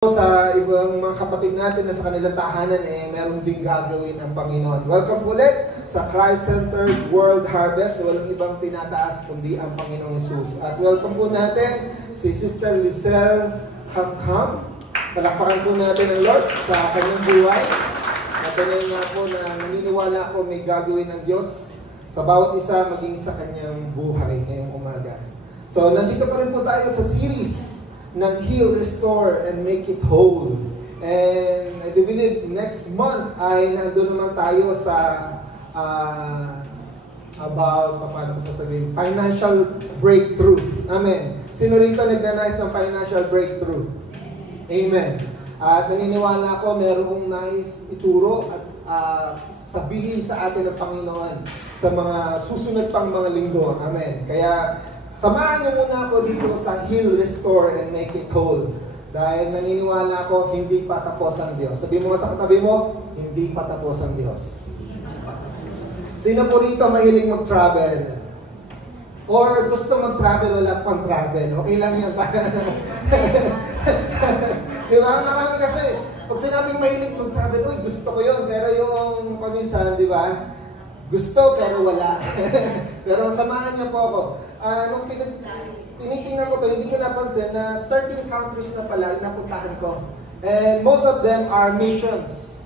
Sa ibang mga kapatid natin na sa kanilang tahanan, meron din gagawin ng Panginoon. Welcome ulit sa Christ-Centered World Harvest. Walang ibang tinataas kundi ang Panginoong Jesus. At welcome po natin si Sister Lizelle Hamham. Palakpakan po natin ang Lord sa kanyang buhay. At ganyan nga po na naniniwala ko may gagawin ng Diyos sa bawat isa maging sa kanyang buhay ngayong umaga. So nandito pa rin po tayo sa series ng Heal, Restore, and Make It Whole. And I do believe next month ay nandun naman tayo sa paano ko sasabihin, financial breakthrough. Amen. Sino rito nagnanais ng financial breakthrough? Amen. At naniniwala ako merong nais ituro at sabihin sa atin ng Panginoon sa mga susunod pang mga linggo. Amen. Kaya samahan niyo muna ako dito sa Heal, Restore, and Make It Whole. Dahil naniniwala ako, hindi pa tapos ang Diyos. Sabi mo sa katabi mo, hindi pa tapos ang Diyos. Sino po rito mahilig mag-travel? Or gusto mag-travel, wala pang travel? Okay lang yan. Di ba? Marami kasi, pag sinabing mahilig mag-travel, uy, gusto ko yun. Pero yung paminsan, di ba? Gusto pero wala. Pero samahan niyo po ako. Nung tinitingnan ko to, hindi ko napansin na 13 countries na pala napuntahan ko. And most of them are missions.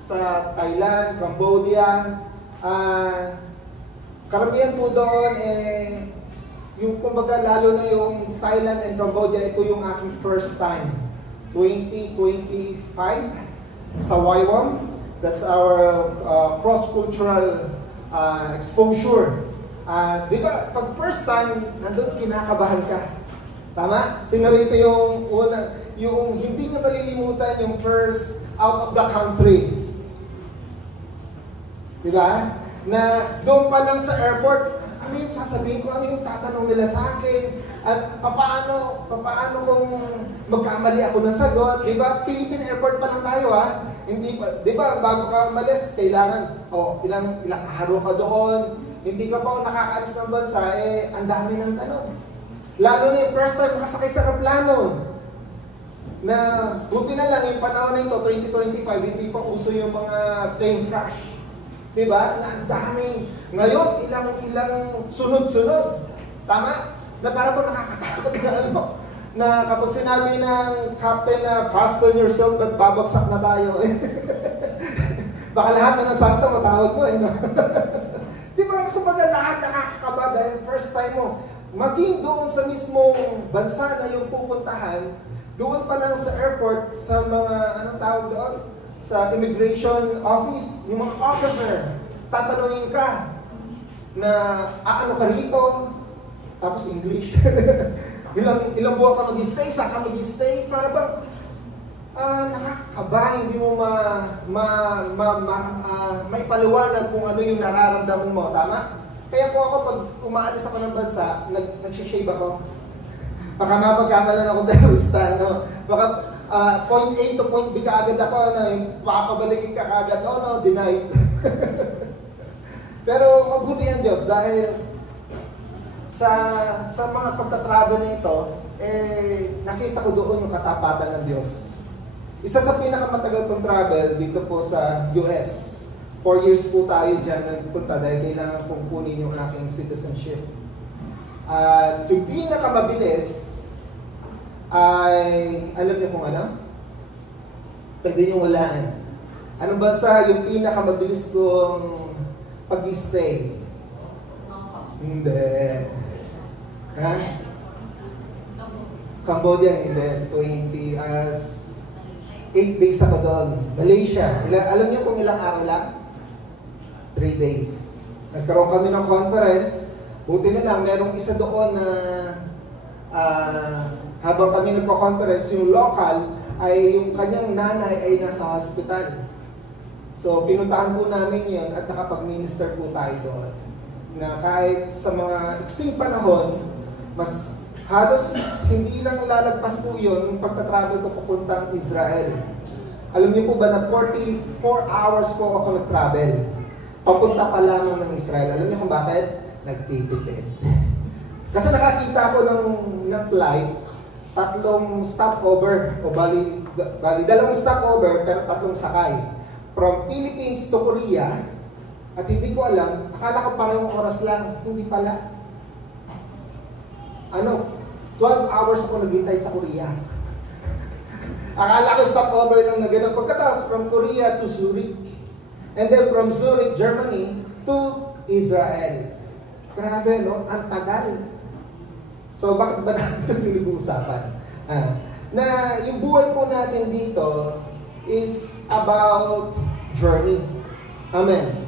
Sa Thailand, Cambodia. Karamihan po doon, yung kumbaga lalo na yung Thailand and Cambodia, ito yung aking first time. 2025 sa YWAM. That's our cross-cultural exposure. Di ba, pag first time, nandun kinakabahan ka. Tama? Sino rito yung una, yung hindi niya malilimutan yung first out of the country? Di ba? Na doon pa lang sa airport, ano yung sasabihin ko, ano yung tatanong nila sa akin, at paano kung magkamali ako ng sagot, di ba? Philippine Airport pa lang tayo, ha? Hindi pa, di ba, bago ka umalis, kailangan, ilang araw ka doon, hindi ka pa nakakaalis ng bansa, ang dami ng tanong. Lalo na yung first time makasakay sa aeroplano, na buti na lang yung panahon na ito, 2025, hindi pa uso yung mga plane crash. Diba? Na ang daming, ngayon, ilang sunod-sunod. Tama? Na parang po nakakatakot na ano. Na kapag sinabi ng captain na fasten yourself at babagsak na tayo. Baka lahat na ng santo matawag mo. No? Diba? Kumbaga lahat nakakakaba dahil first time mo. Maging doon sa mismong bansa na yung pupuntahan, doon pa lang sa airport, sa mga, anong tawag doon? Sa immigration office, yung mga officer, tatanungin ka na ano ka rito, tapos English. ilang buwan ka mag-stay, saan ka mag-stay, para bang nakakaba, hindi mo maipaliwanag kung ano yung nararamdaman mo, tama? Kaya po ako, pag umaalis ako ng bansa, nag-shave ako. Baka mapagkakalan ako terorista, no? Baka point A to point B kaagad ako, yung papabalikin ka kaagad, no, denied. Pero mabuti ang Diyos dahil sa mga pagtatravel nito, nakita ko doon yung katapatan ng Diyos. Isa sa pinakamatagal kong travel dito po sa US. 4 years po tayo dyan nagpunta dahil kailangan kong kunin yung aking citizenship. At yung pinakamabilis ay, alam niyo kung ano? Pwede niyong walaan. Anong bansa yung pinakamabilis kong pag-stay? Hindi. Ha? Cambodia, hindi. 8 days ako doon. Malaysia. Alam niyo kung ilang araw lang? 3 days. Nagkaroon kami ng conference. Buti na lang, merong isa doon na habang kami nagko-conference, yung local ay yung kanyang nanay ay nasa hospital. So, pinuntahan po namin yun at nakapag-minister po tayo doon. Na kahit sa mga iksing panahon, mas halos hindi lang lalagpas po yun yung pagta-travel ko papuntang Israel. Alam niyo po ba na 44 hours po ako nag-travel. Papunta pa lamang ng Israel. Alam niyo kung bakit? Nagtitipid. Kasi nakakita ko ng flight, 3 stopover, o bali bali, 2 stopover, pero 3 sakay. From Philippines to Korea, at hindi ko alam, akala ko parehong oras lang, hindi pala. 12 hours ako naghintay sa Korea. Akala ko stopover lang na gano'n. Pagkatapos, from Korea to Zurich. And then from Zurich, Germany, to Israel. Grabe, no? Ang tagal. So, bakit ba natin ito pinag-uusapan? Na yung buhay po natin dito is about journey. Amen.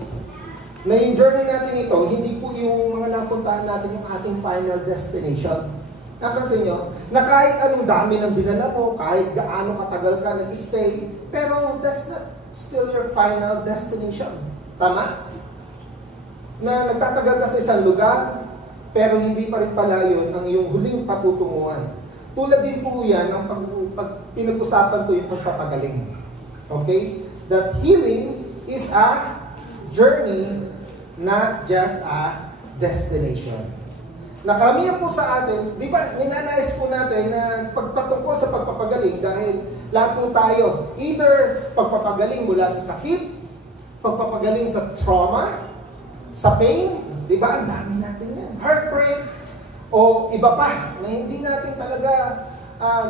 Na yung journey natin ito, hindi po yung mga napuntahan natin yung ating final destination. Napansin nyo? Na kahit anong dami ng dinala mo, kahit gaano katagal ka nag-stay, pero that's not still your final destination. Tama? Na nagtatagal ka sa isang lugar, pero hindi pa rin pala yun ang iyong huling patutunguhan. Tulad din po yan ang pag pinag-usapan ko yung pagpapagaling. Okay? That healing is a journey, not just a destination. Nakaramihan po sa atin, di ba, ninanais po natin na pagpatungkol sa pagpapagaling dahil lahat po tayo, either pagpapagaling mula sa sakit, pagpapagaling sa trauma, sa pain, di ba, ang dami natin yan. Heartbreak, o iba pa, na hindi natin talaga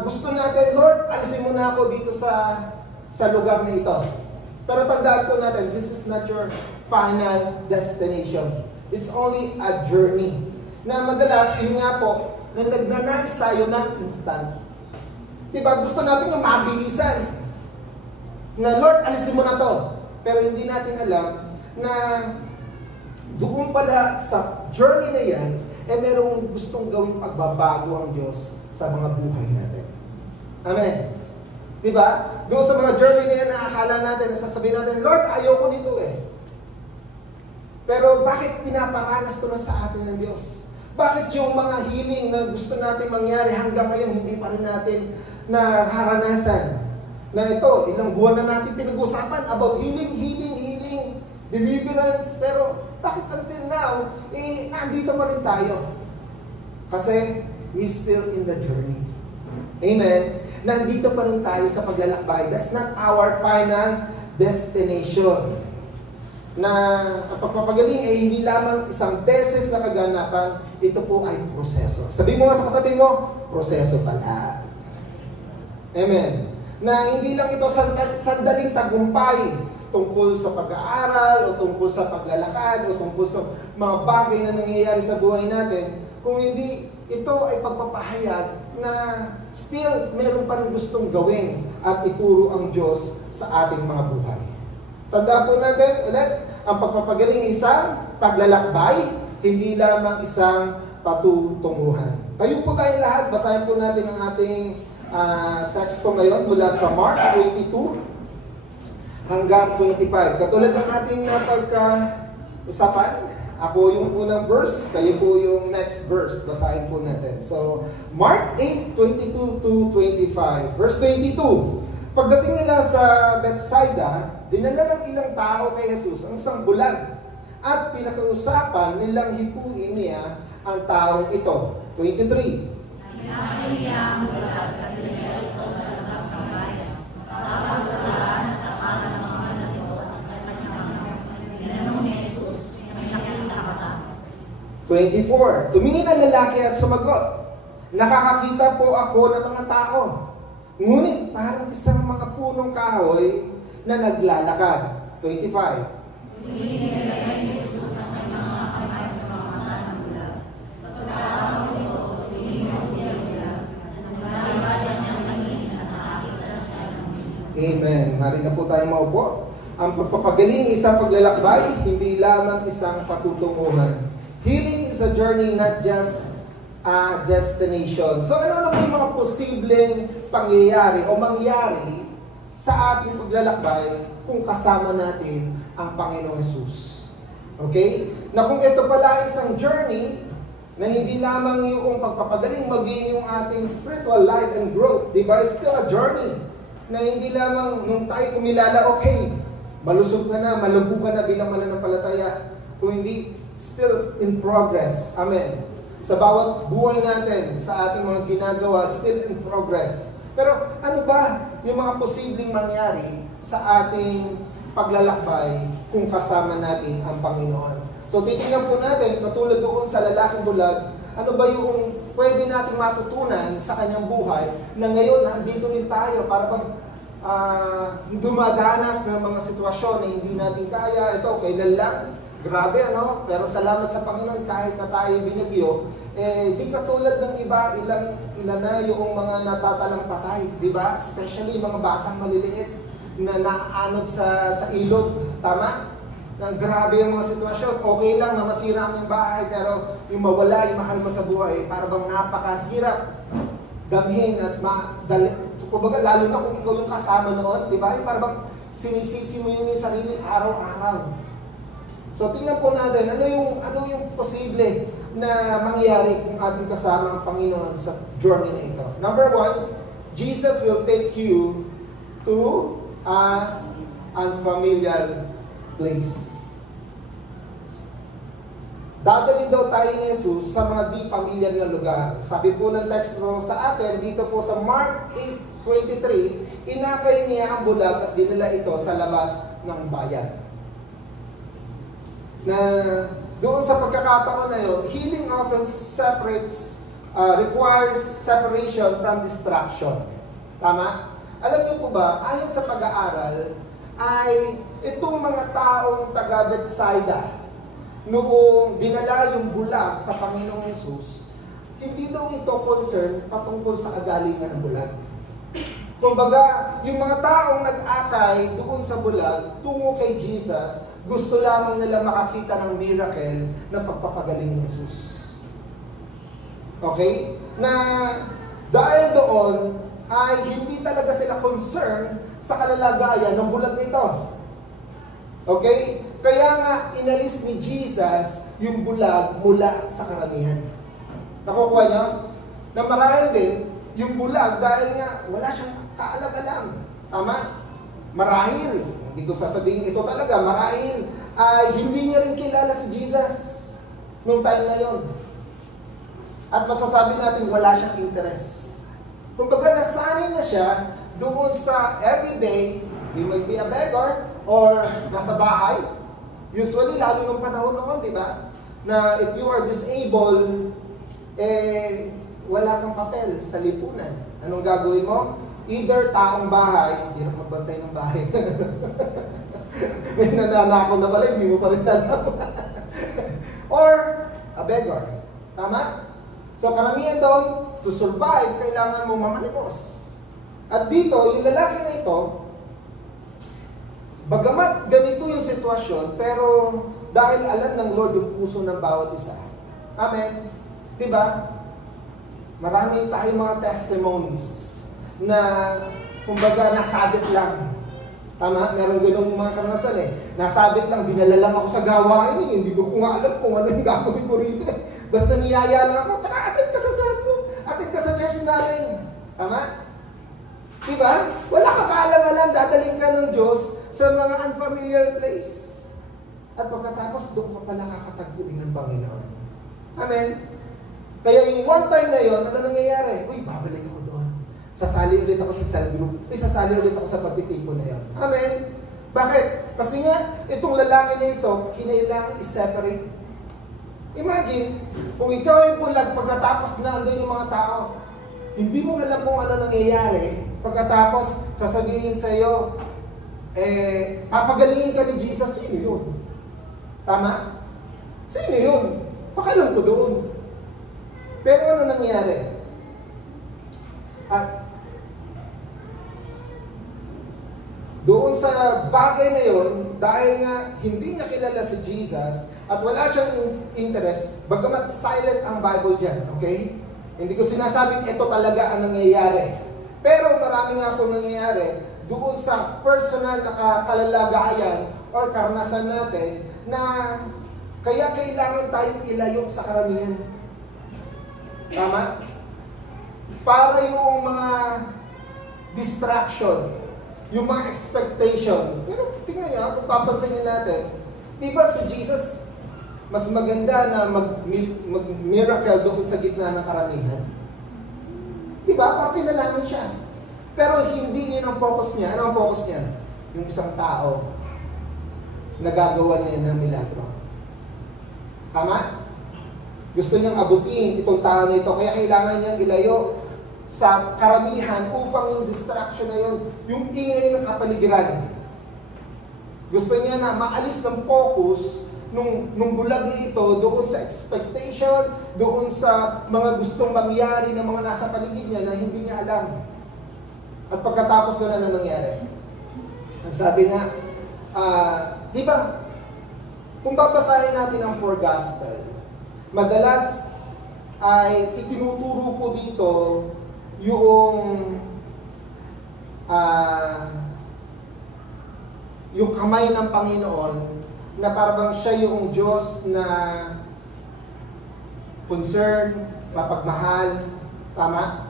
gusto natin, Lord, alisin mo na ako dito sa lugar na ito. Pero tandaan po natin, this is not your final destination. It's only a journey. Na madalas, yun nga po, na nagnanais tayo ng instant. Diba? Gusto natin yung mabilisan. Na, Lord, alisin mo na to. Pero hindi natin alam na doon pala sa journey na yan, merong gustong gawing pagbabago ang Diyos sa mga buhay natin. Amen. Diba? Doon sa mga journey na yan, nakakala natin, nasasabihin natin, Lord, ayoko nito eh. Pero bakit pinaparanas ito na sa atin ng Diyos? Bakit yung mga healing na gusto natin mangyari hanggang ngayon, hindi pa rin natin nararanasan? Na ito, ilang buwan na natin pinag-usapan about healing, deliverance, pero bakit until now, nandito pa rin tayo? Kasi, we still in the journey. Amen? Nandito pa rin tayo sa paglalakbay. That's not our final destination. Na ang pagpapagaling ay hindi lamang isang beses na kaganapan, ito po ay proseso. Sabi mo nga sa katabi mo, proseso pala. Amen. Na hindi lang ito sandaling tagumpay tungkol sa pag-aaral o tungkol sa paglalakad o tungkol sa mga bagay na nangyayari sa buhay natin, kung hindi ito ay pagpapahayag na still meron pa rin gustong gawin at ituro ang Diyos sa ating mga buhay. Tanda po natin ulit, ang pagpapagaling isang paglalakbay, hindi lamang isang patutunguhan. Tayo po tayo lahat, basahin po natin ang ating teksto ngayon mula sa Mark 22 hanggang 25. Katulad ng ating napagka-usapan, ako yung unang verse, kayo po yung next verse. Basahin po natin. So, Mark 8:22 to 25. Verse 22. Pagdating nila sa Bethsaida, dinala ng ilang tao kay Jesus ang isang bulag at pinakausapan nilang hipuin niya ang taong ito. 23. Hinapin niya ang bulag at dinala ito sa labas ng bayan. Tapos sa daan at tapakan ng mga nito at kanyang mga tinanong ni Jesus na may nakikita ka ba? 24. Tumingin ang lalaki at sumagot, nakakakita po ako ng mga tao. Ngunit parang isang mga punong kahoy na naglalakad. 25. Inilagay ni Jesus ang kanyang mga kamay sa mga mata ng bulag. Sa taong ito, pinigyan niya bulag. Nalibatan niyang kanin at nakakita siya ng mundo. Amen. Mari na po tayo maupo. Ang pagpapagaling isang paglalakbay, hindi lamang isang patutunguhan. Healing is a journey, not just a destination. So ano po yung mga posibleng pangyayari o mangyari sa ating paglalakbay kung kasama natin ang Panginoong Jesus? Okay? Na kung ito pala ay isang journey na hindi lamang yung pagpapagaling, maging yung ating spiritual life and growth. Diba? It's still a journey. Na hindi lamang nung tayo kumilala, okay, malusog ka na, malubo ka na bilang mananampalataya. Kung hindi, still in progress. Amen. Sa bawat buhay natin, sa ating mga ginagawa, still in progress. Pero ano ba yung mga posibleng mangyari sa ating paglalakbay kung kasama natin ang Panginoon? So titingnan po natin, katulad doon sa lalaking bulag, ano ba yung pwede nating matutunan sa kanyang buhay na ngayon nandito rin tayo para bang dumadanas ng mga sitwasyon na hindi natin kaya. Ito, kailan lang. Grabe, ano? Pero salamat sa Panginoon kahit na tayo binagyo, di katulad ng iba, ilan na yung mga natatalang patay, di ba? Especially mga batang maliliit na naaanod sa ilog. Tama? Na grabe yung mga sitwasyon. Okay lang na masira ang bahay, pero yung mawala, yung mahal mo sa buhay, para bang napakahirap damhin at kumbaga, lalo na kung ikaw yung kasama noon, di ba? Para bang sinisisi mo yung sarili araw-araw. So tingnan po natin, ano yung posible na mangyayari kung ating kasama ang Panginoon sa journey na ito. Number 1, Jesus will take you to an unfamiliar place. Dadalhin daw tayo ni Jesus sa mga di pamilyar na lugar. Sabi po ng text sa atin, dito po sa Mark 8:23, inakay niya ang bulag at dinala ito sa labas ng bayan. Na doon sa pagkakataon na yun, healing often requires separation from distraction. Tama? Alam niyo po ba, ayon sa pag-aaral, ay itong mga taong taga Bethsaida, noong dinala yung bulag sa Panginoong Hesus, hindi daw ito concern patungkol sa kagalingan ng bulag. Kumbaga, yung mga taong nag-akay doon sa bulag, tungo kay Jesus, gusto lamang nila makakita ng miracle ng pagpapagaling ni Jesus. Okay? Na dahil doon, ay hindi talaga sila concerned sa kalalagayan ng bulag nito. Okay? Kaya nga, inalis ni Jesus yung bulag mula sa karamihan. Nakukuha niyo? Na marahil din, yung bulag, dahil nga wala siyang kaalam-alam. Tama? Marahil, hindi ko sasabihin ito talaga, marahil, hindi niya rin kilala si Jesus noong time na yon. At masasabi natin, wala siyang interest. Kumbaga, nasanay na siya doon sa everyday, he might be a beggar, or nasa bahay. Usually, lalo nung panahon noon, di ba? Na if you are disabled, wala kang papel sa lipunan. Anong gagawin mo? Either taong bahay, hirap magbantay ng bahay. May nananakaw na pala, hindi mo pa rin alam. Or a beggar. Tama? So karamihan doon, to survive, kailangan mo mamalimos. At dito, yung lalaki na ito, bagamat ganito yung sitwasyon, pero dahil alam ng Lord yung puso ng bawat isa. Amen? Diba? Marami tayong mga testimonies na, kumbaga, nasabit lang. Tama? Meron ganung mga karanasan Nasabit lang, dinala lang ako sa gawain Hindi ko nga alam kung ano yung gagawin ko rito Basta niyaya lang ako, tara, atid ka sa cellphone, atid ka sa church namin. Tama? Diba? Wala ka kaalam-alam, dadaling ka ng Diyos sa mga unfamiliar place. At pagkatapos, doon ka pala kakatagpuin ng Panginoon. Amen? Kaya yung one time na yon, ano nangyayari? Uy, babalik ako doon. Sasali ulit ako sa cell group. Sasali ulit ako sa pagtitipon na yon. Amen? Bakit? Kasi nga, itong lalaki na ito, kinailangan i-separate. Imagine, kung ikaw ay bulag pagkatapos na andun yung mga tao, hindi mo alam kung ano nangyayari. Pagkatapos, sasabihin sa iyo, papagalingin ka ni Jesus, sino yun? Tama? Sino yun? Pakalam ko doon. Pero ano nangyari? At doon sa bagay na yon, dahil nga hindi niya kilala si Jesus at wala siyang interest, bagamat silent ang Bible dyan, okay? Hindi ko sinasabing ito talaga ang nangyayari. Pero marami nga po nangyayari doon sa personal na kalalagayan or karanasan natin na kaya kailangan tayong ilayo sa karamihan. Tama? Para yung mga distraction, yung mga expectation. Pero tingnan nyo, kung papansinin natin, di ba si Jesus, mas maganda na mag-miracle doon sa gitna ng karamihan? Di ba? Parang kinalaman siya. Pero hindi yun ang focus niya. Ano ang focus niya? Yung isang tao na gagawa niya ng milagro. Tama? Gusto niyang abutin itong tao na ito, kaya kailangan niyang ilayo sa karamihan upang yung distraction na yun, yung ingay ng kapaligiran. Gusto niya na maalis ng focus nung bulag na ito doon sa expectation, doon sa mga gustong mangyari ng mga nasa paligid niya na hindi niya alam. At pagkatapos na nangyari. Ang sabi nga, di ba, kung babasahin natin ang four gospel, madalas ay itinuturo po dito yung kamay ng Panginoon na parang siya yung Diyos na concern, mapagmahal, tama?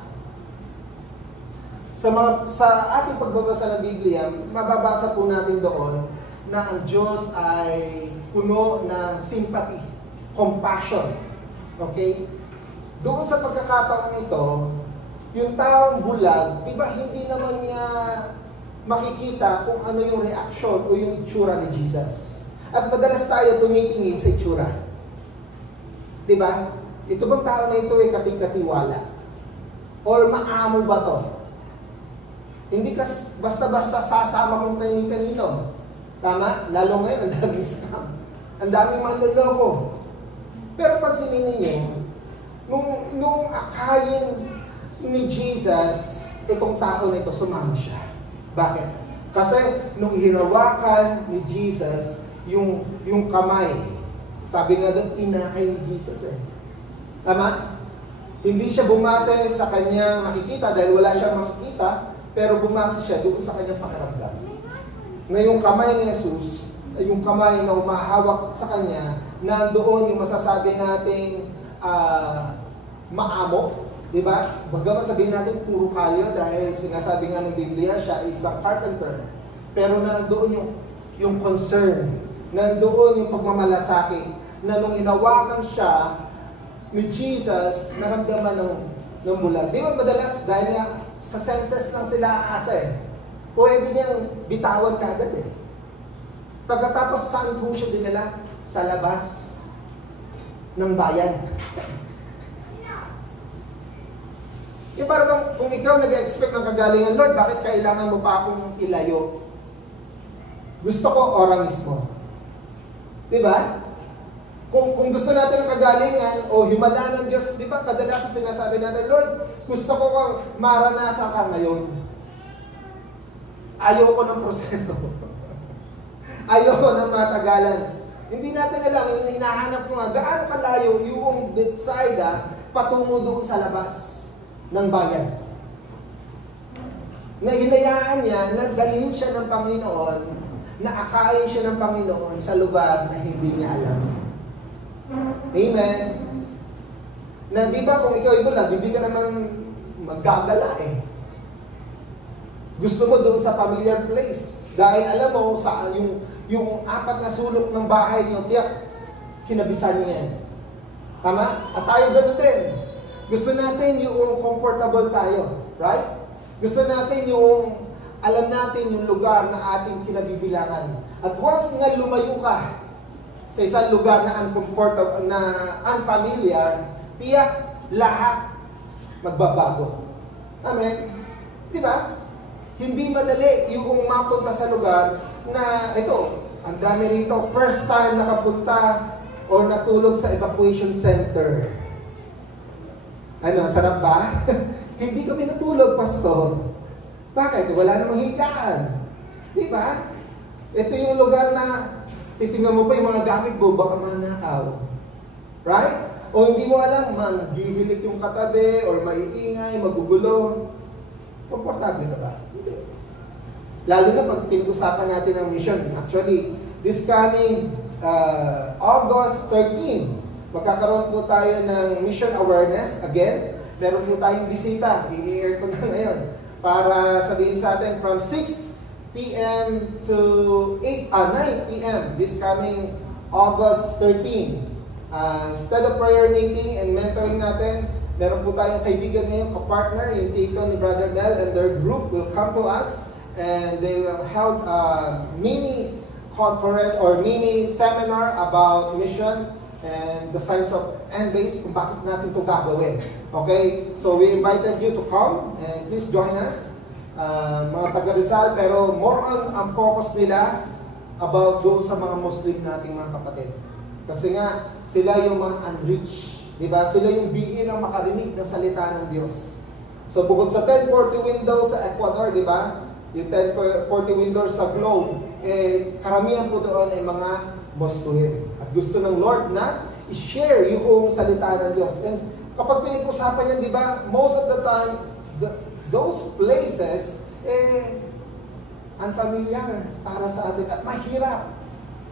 Sa ating pagbabasa ng Biblia, mababasa po natin doon na ang Diyos ay puno ng sympathy, compassion. Okay? Doon sa pagkakataon ito, yung taong bulag, diba hindi naman niya makikita kung ano yung reaksyon o yung itsura ni Jesus. At madalas tayo tumitingin sa itsura. Diba? Ito bang tao na ito ay kating-katiwala? Or maamo ba to? Hindi ka basta-basta sasama kung kanino. Tama? Lalo ngayon, ang daming scam. Ang daming manloloko. Pero pansinin ninyo, nung akayin ni Jesus, itong tao na ito, sumama siya. Bakit? Kasi nung hinawakan ni Jesus, yung kamay, sabi nga doon, inakay ni Jesus eh. Tama? Hindi siya bumase sa kanyang makikita dahil wala siyang makikita, pero bumase siya doon sa kanyang pakiramdam. Na yung kamay ni Jesus, yung kamay na umahawak sa kanya, nandoon yung masasabi nating maamo, di ba? Bagamat sabihin natin puro kalyo dahil sinasabi nga ng Biblia, siya is a carpenter. Pero nandoon yung concern, nandoon yung pagmamalasakit, na nung inawakan siya ni Jesus, naramdaman ng bulag. Di ba madalas, dahil nga sa senses lang sila aasa eh, pwede niyang bitawan kaagad eh. Pagkatapos saan po siya dinala? Sa labas ng bayan. Yung parang kung ikaw nag-expect ng kagalingan, Lord, bakit kailangan mo pa akong ilayo? Gusto ko ora mismo. Diba? Kung gusto natin ng kagalingan o himala ng Diyos, di ba kadalasan sinasabi natin, Lord, gusto ko kang maranasan ka ngayon. Ayaw ko ng proseso. Ayaw ko ng matagalan. Hindi natin alam, hinahanap ko nga, gaano kalayo yung Bethsaida patungo doon sa labas ng bayan. Na hinayaan niya na dalhin siya ng Panginoon, na akayin siya ng Panginoon sa lugar na hindi niya alam. Amen. Na di ba kung ikaw ay bulag, hindi ka naman maggagala eh. Gusto mo doon sa familiar place. Dahil alam mo, sa yung apat na sulok ng bahay niyo, tiyak, kinabisan niyo yan. Tama? At tayo ganoon din. Gusto natin yung comfortable tayo. Right? Gusto natin yung, alam natin yung lugar na ating kinabibilangan. At once na lumayo ka sa isang lugar na uncomfortable, na unfamiliar, tiyak, lahat magbabago. Amen? Di ba? Hindi madali yung mapunta sa lugar na ito, ang dami rito, first time nakapunta o natulog sa evacuation center. Ano, sarap ba? Hindi kami natulog, pastor. Bakit? Wala namang higaan. Di ba? Ito yung lugar na titingnan mo pa yung mga gamit mo, baka manakaw. Right? O hindi mo alam, maghihilik yung katabi, or maiingay, magugulo. Komportable ka ba? Hindi. Lalo na pag pinag-usapan natin ang mission. Actually, this coming August 13, magkakaroon po tayo ng mission awareness. Again, meron po tayong bisita. I-air ko na ngayon. Para sabihin sa atin from 6 p.m. to 9 p.m. this coming August 13. Instead of prayer meeting and mentoring natin, Meron po tayong kaibigan ngayon, kapartner, yung tito ni Brother Mel and their group will come to us and they will hold a mini conference or mini seminar about mission and the signs of end days, kung bakit natin ito gagawin. Okay? So we invited you to come and please join us. Mga taga-Rizal, pero more on ang focus nila about doon sa mga Muslim nating mga kapatid. Kasi nga, sila yung mga unreached. Diba? Sila yung biin ang makarinig ng salita ng Diyos. So bukod sa 1040 windows sa Ecuador, diba? Yung 1040 windows sa globe, karamihan po doon ay mga Muslim. At gusto ng Lord na i-share yung salita ng Diyos. And kapag pinag-usapan niya, diba? Most of the time, those places, unfamiliar para sa atin at mahirap.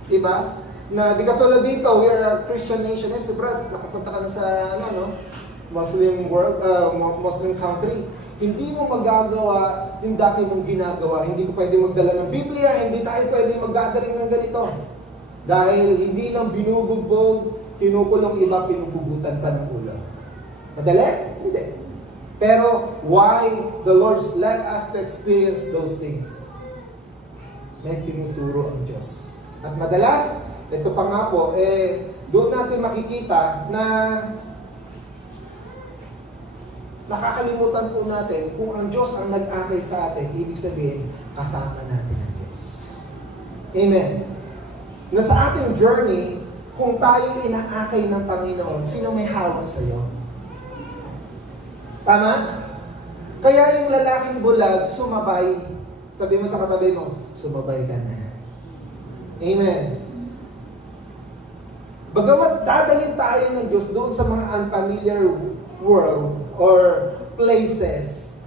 Diba? Na di katulad dito, we are a Christian nation. Si Brad, nakapunta ka na sa Muslim world, Muslim country. Hindi mo magagawa yung dati mong ginagawa. Hindi ko pwede magdala ng Biblia, hindi tayo pwede mag-gathering ng ganito. Dahil hindi lang binubugbog, kinukulong iba, pinupugutan pa ng ulo. Madali? Hindi. Pero why the Lord let us to experience those things? May tinuturo ang Diyos. At madalas, ito pa nga po, doon natin makikita na nakakalimutan po natin kung ang Diyos ang nag-akay sa atin, ibig sabihin, kasama natin ang Diyos. Amen. Na sa ating journey, kung tayo inaakay ng Panginoon, sino may hawak sa iyo? Tama? Kaya yung lalaking bulag, sumabay. Sabi mo sa katabi mo, sumabay ka na. Amen. Bagamat dadalhin tayo ng Diyos doon sa mga unfamiliar world or places,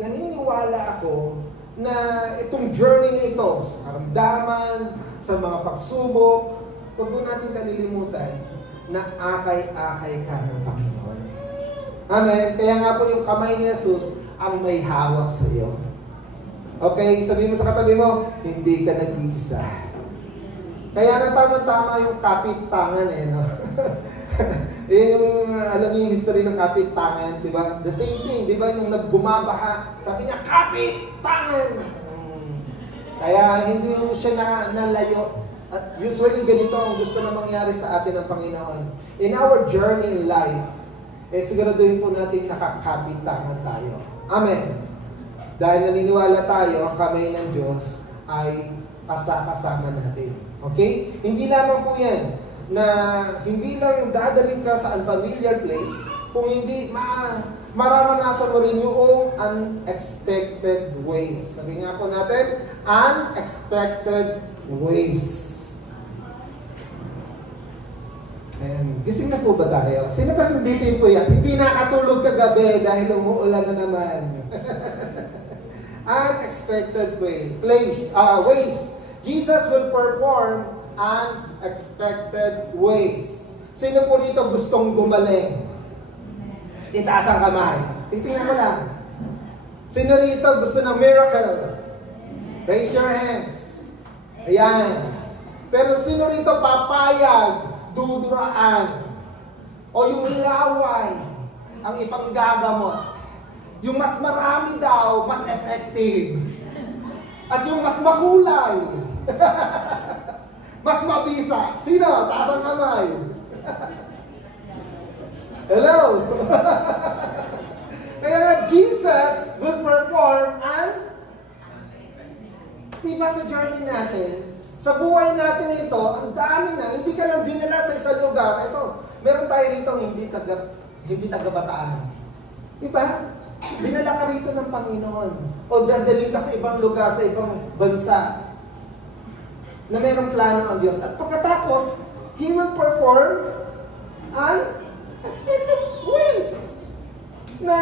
naniniwala ako na itong journey na ito, sa karamdaman, sa mga pagsubok, huwag mo natin kalilimutan na akay-akay ka ng Panginoon. Amen? Kaya nga po yung kamay ni Jesus ang may hawak sa iyo. Okay? Sabihin mo sa katabi mo, hindi ka nag-iisa. Kaya na tama-tama yung kapit-tangan no? Yung, alam niyo yung history ng kapit-tangan, di ba? The same thing, di ba? Yung nagbumabaha, sabi niya, kapit-tangan! Kaya hindi siya nalayo. At usually ganito ang gusto na mangyari sa atin ng Panginoon. In our journey in life, siguraduhin po natin nakakapit-tangan tayo. Amen. Dahil naniniwala tayo, ang kamay ng Diyos ay kasama natin. Okay? Hindi lamang po yan na hindi lang dadalhin ka sa unfamiliar place, kung hindi mararanasan mo rin yung unexpected ways. Sabi nga po natin, unexpected ways. And gising na po ba tayo? Sino pa rin dito yung puyat? Hindi nakatulog kagabi dahil umuulan na naman. Unexpected ways. Jesus will perform unexpected ways. Sino po rito gustong gumaling? Itaas ang kamay. Titingnan mo lang. Sino rito gusto ng miracle? Raise your hands. Ayan. Pero sino rito papayag, duduraan, o yung laway ang ipanggagamot? Yung mas marami daw, mas effective. At yung mas makulay, mas mabisa. Sino? Taas ang kamay. Hello? Kaya nga, Jesus will perform diba sa journey natin, sa buhay natin ito, ang dami na, hindi ka lang dinala sa isang lugar. Ito, meron tayo rito hindi taga-Bataan. Diba? Dinala ka rito ng Panginoon. O dadalhin ka sa ibang lugar, sa ibang bansa na mayroong plano ang Diyos. At pagkatapos, He will perform unexpected ways. Na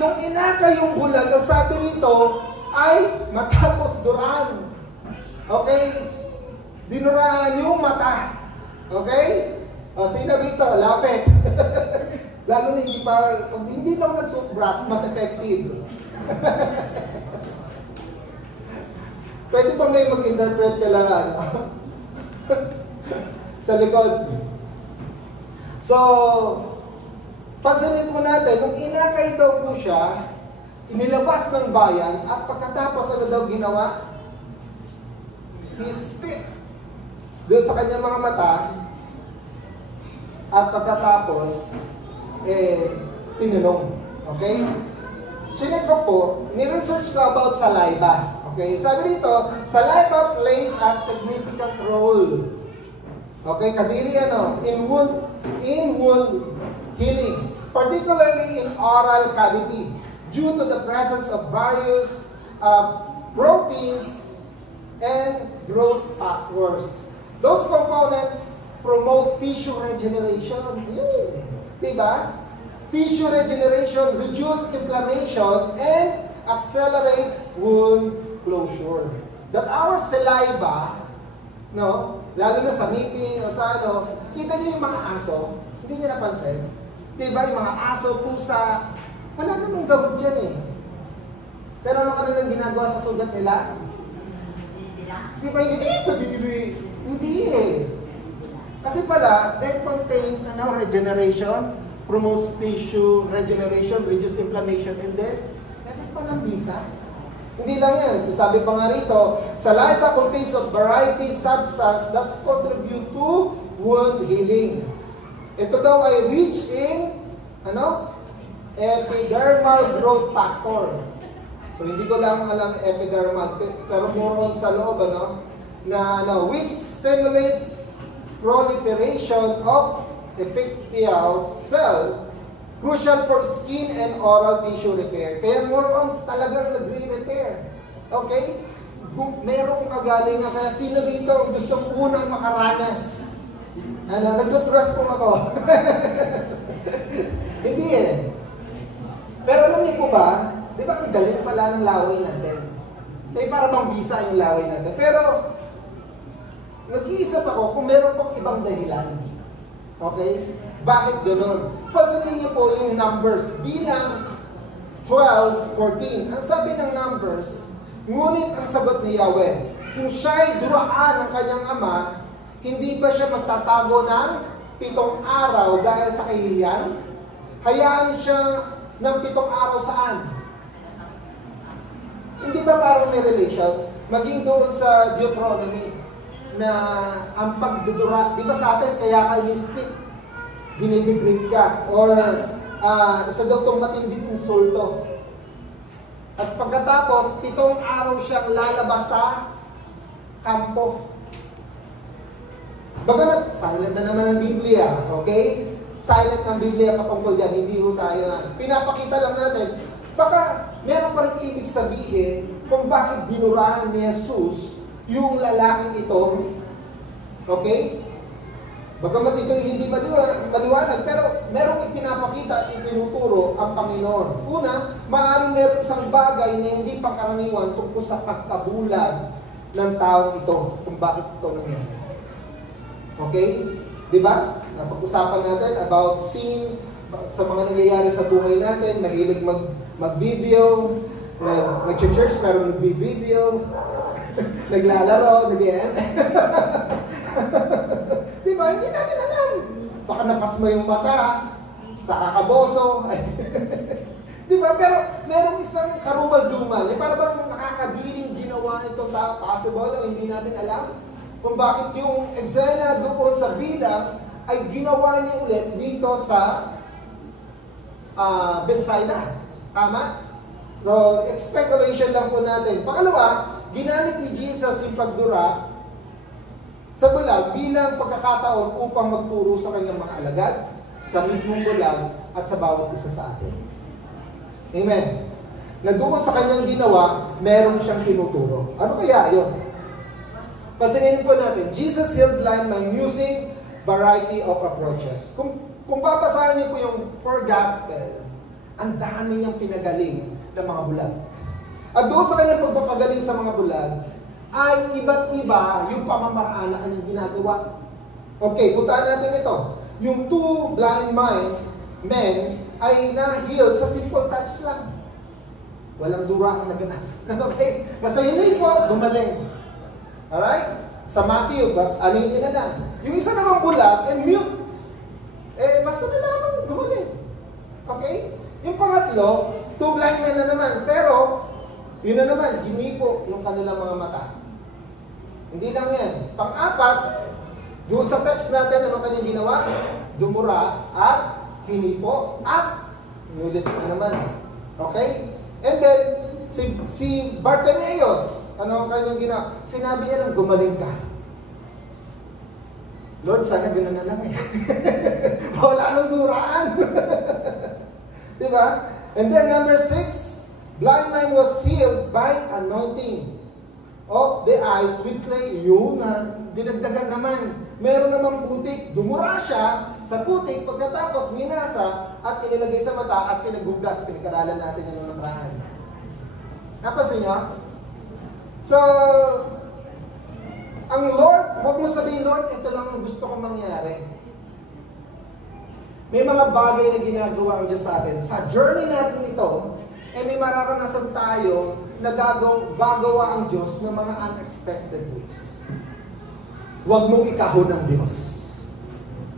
nung inaka yung bulag, ang sabi rito ay matapos duran. Okay? Dinuraan yung mata. Okay? O sino rito? Lapit. Lalo na hindi daw nag-toothbrush, mas effective. Pwede pa may mag-interpret ka lang sa likod. So, pansinin po natin, nung inakay daw po siya, inilabas ng bayan, at pagkatapos ano daw ginawa? He spit doon sa kanyang mga mata, at pagkatapos, tinulong. Okay? Chinek ko po, ni-research ko about saliva. Okay? Sabi dito, saliva plays a significant role. Okay? Kadiri in wound healing, particularly in oral cavity, due to the presence of various proteins and growth factors. Those components promote tissue regeneration. Diba? Tissue regeneration, reduce inflammation, and accelerate wound closure. That our saliva, lalo na sa meeting o sa kita niyo yung mga aso, hindi niyo napansin? Diba? Yung mga aso, pusa, wala namang gamot dyan eh. Pero ano kanilang ginagawa sa sugat nila? Diba yung kadiri? Hindi eh. Kasi pala, that contains regeneration, promotes tissue regeneration, reduce inflammation, and then, meron pa ng bisa. Hindi lang yan. Sabi pa nga rito, saliva contains a variety substance that contribute to wound healing. Ito daw ay rich in, epidermal growth factor. So, hindi ko lang alam epidermal, pero more on sa loob, which stimulates proliferation of epithelial cell, crucial for skin and oral tissue repair. Kaya more on talagang nagre-repair. Okay? Kung merong kagalingan, kaya sino dito ang gustong unang makaranas? Nag-trust kung ako. Hindi eh. Pero alam niyo po ba, di ba ang galing pala ng laway natin? Para bang bisa yung laway natin. Pero, nag-iisip ako kung meron pang ibang dahilan. Okay? Bakit ganun? Pansinin niyo po yung numbers. Bilang 12, 14. Ang sabi ng numbers, ngunit ang sagot ni Yahweh, kung siya'y duraan ng kanyang ama, hindi ba siya magtatago ng 7 araw dahil sa kahihiyan? Hayaan siya ng 7 araw saan? Hindi ba parang may relation? Maging doon sa Deuteronomy, na ang pagdudura, di ba sa atin, kaya kayo spit, dinidegrade ka, or isa daw itong matinding insulto. At pagkatapos, 7 araw siyang lalabas sa kampo. Bagamat, silent na naman ang Biblia, okay? Silent ang Biblia patungkol dyan, hindi ho tayo. Pinapakita lang natin, baka meron pa rin ibig sabihin kung bakit dinurahan ni Jesus yung lalaking ito, okay? Bagamat ito hindi maliwanag, pero merong ipinapakita at itinuturo ang Panginoon. Una, maaaring meron isang bagay na hindi pangkaraniwan tungkol sa pagkabulag ng taong ito, kung bakit ito nangyari. Okay? Diba? Napag-usapan natin about seeing sa mga nangyayari sa buhay natin, mahilig mag-video, nag-church, meron nag-video, naglalaro, diba? Hindi natin alam. Baka napasma yung mata sa kakaboso. Diba? Pero merong isang karumal-dumal. Para bang nakakadiring ginawa itong tao? Possible o hindi natin alam? Kung bakit yung eksena doon sa bilang ay ginawa niya ulit dito sa Bethsaida. Tama? So, speculation lang po natin. Pangalawa, ginamit ni Jesus yung pagdura sa bulag bilang pagkakataon upang magturo sa kanyang mga alagad, sa mismong bulag at sa bawat isa sa atin. Amen. Na doon sa kanyang ginawa, meron siyang tinuturo. Ano kaya yun? Pasinin po natin, Jesus healed blind man using variety of approaches. Kung babasahin niyo po yung 4 gospel, ang dami niyang pinagaling ng mga bulag. At doon sa kanyang pagpapagaling sa mga bulag, ay iba't iba yung pamamaraan na kanyang ginagawa. Okay, puntaan natin ito. Yung 2 blind men ay na-heal sa simple touch lang. Walang dura ang naganap. Okay? Basta yun po, gumaling. Alright? Sa Matthew, ano yun na lang. Yung isa namang bulag and mute. Basta na lamang gumaling. Okay? Yung pangatlo, 2 blind men na naman. Pero, yun na naman, hinipo yung kanilang mga mata. Hindi lang yan. Pang-apat, doon sa text natin, ano kanyang ginawa? Dumura at hinipo at inulit na naman. Okay? And then, si Bartimaeus, ano kanyang ginawa? Sinabi niya lang, gumaling ka. Lord, sana gano'n na lang eh. Wala nang duraan. Diba? And then number 6, blind man was healed by anointing of the eyes with clay. Yun na, dinagdagan naman. Meron namang putik. Dumura siya sa putik, pagkatapos minasa at inilagay sa mata at pinaghugas. Pinag-aralan natin yung nakaraan. Napansin niyo? So, ang Lord, huwag mo sabihin, Lord, ito lang ang gusto kong mangyari. May mga bagay na ginagawa ang Diyos sa atin. Sa journey natin ito, may mararanasan tayo na gagawa ang Diyos ng mga unexpected ways. Huwag mong ikahon ng Diyos.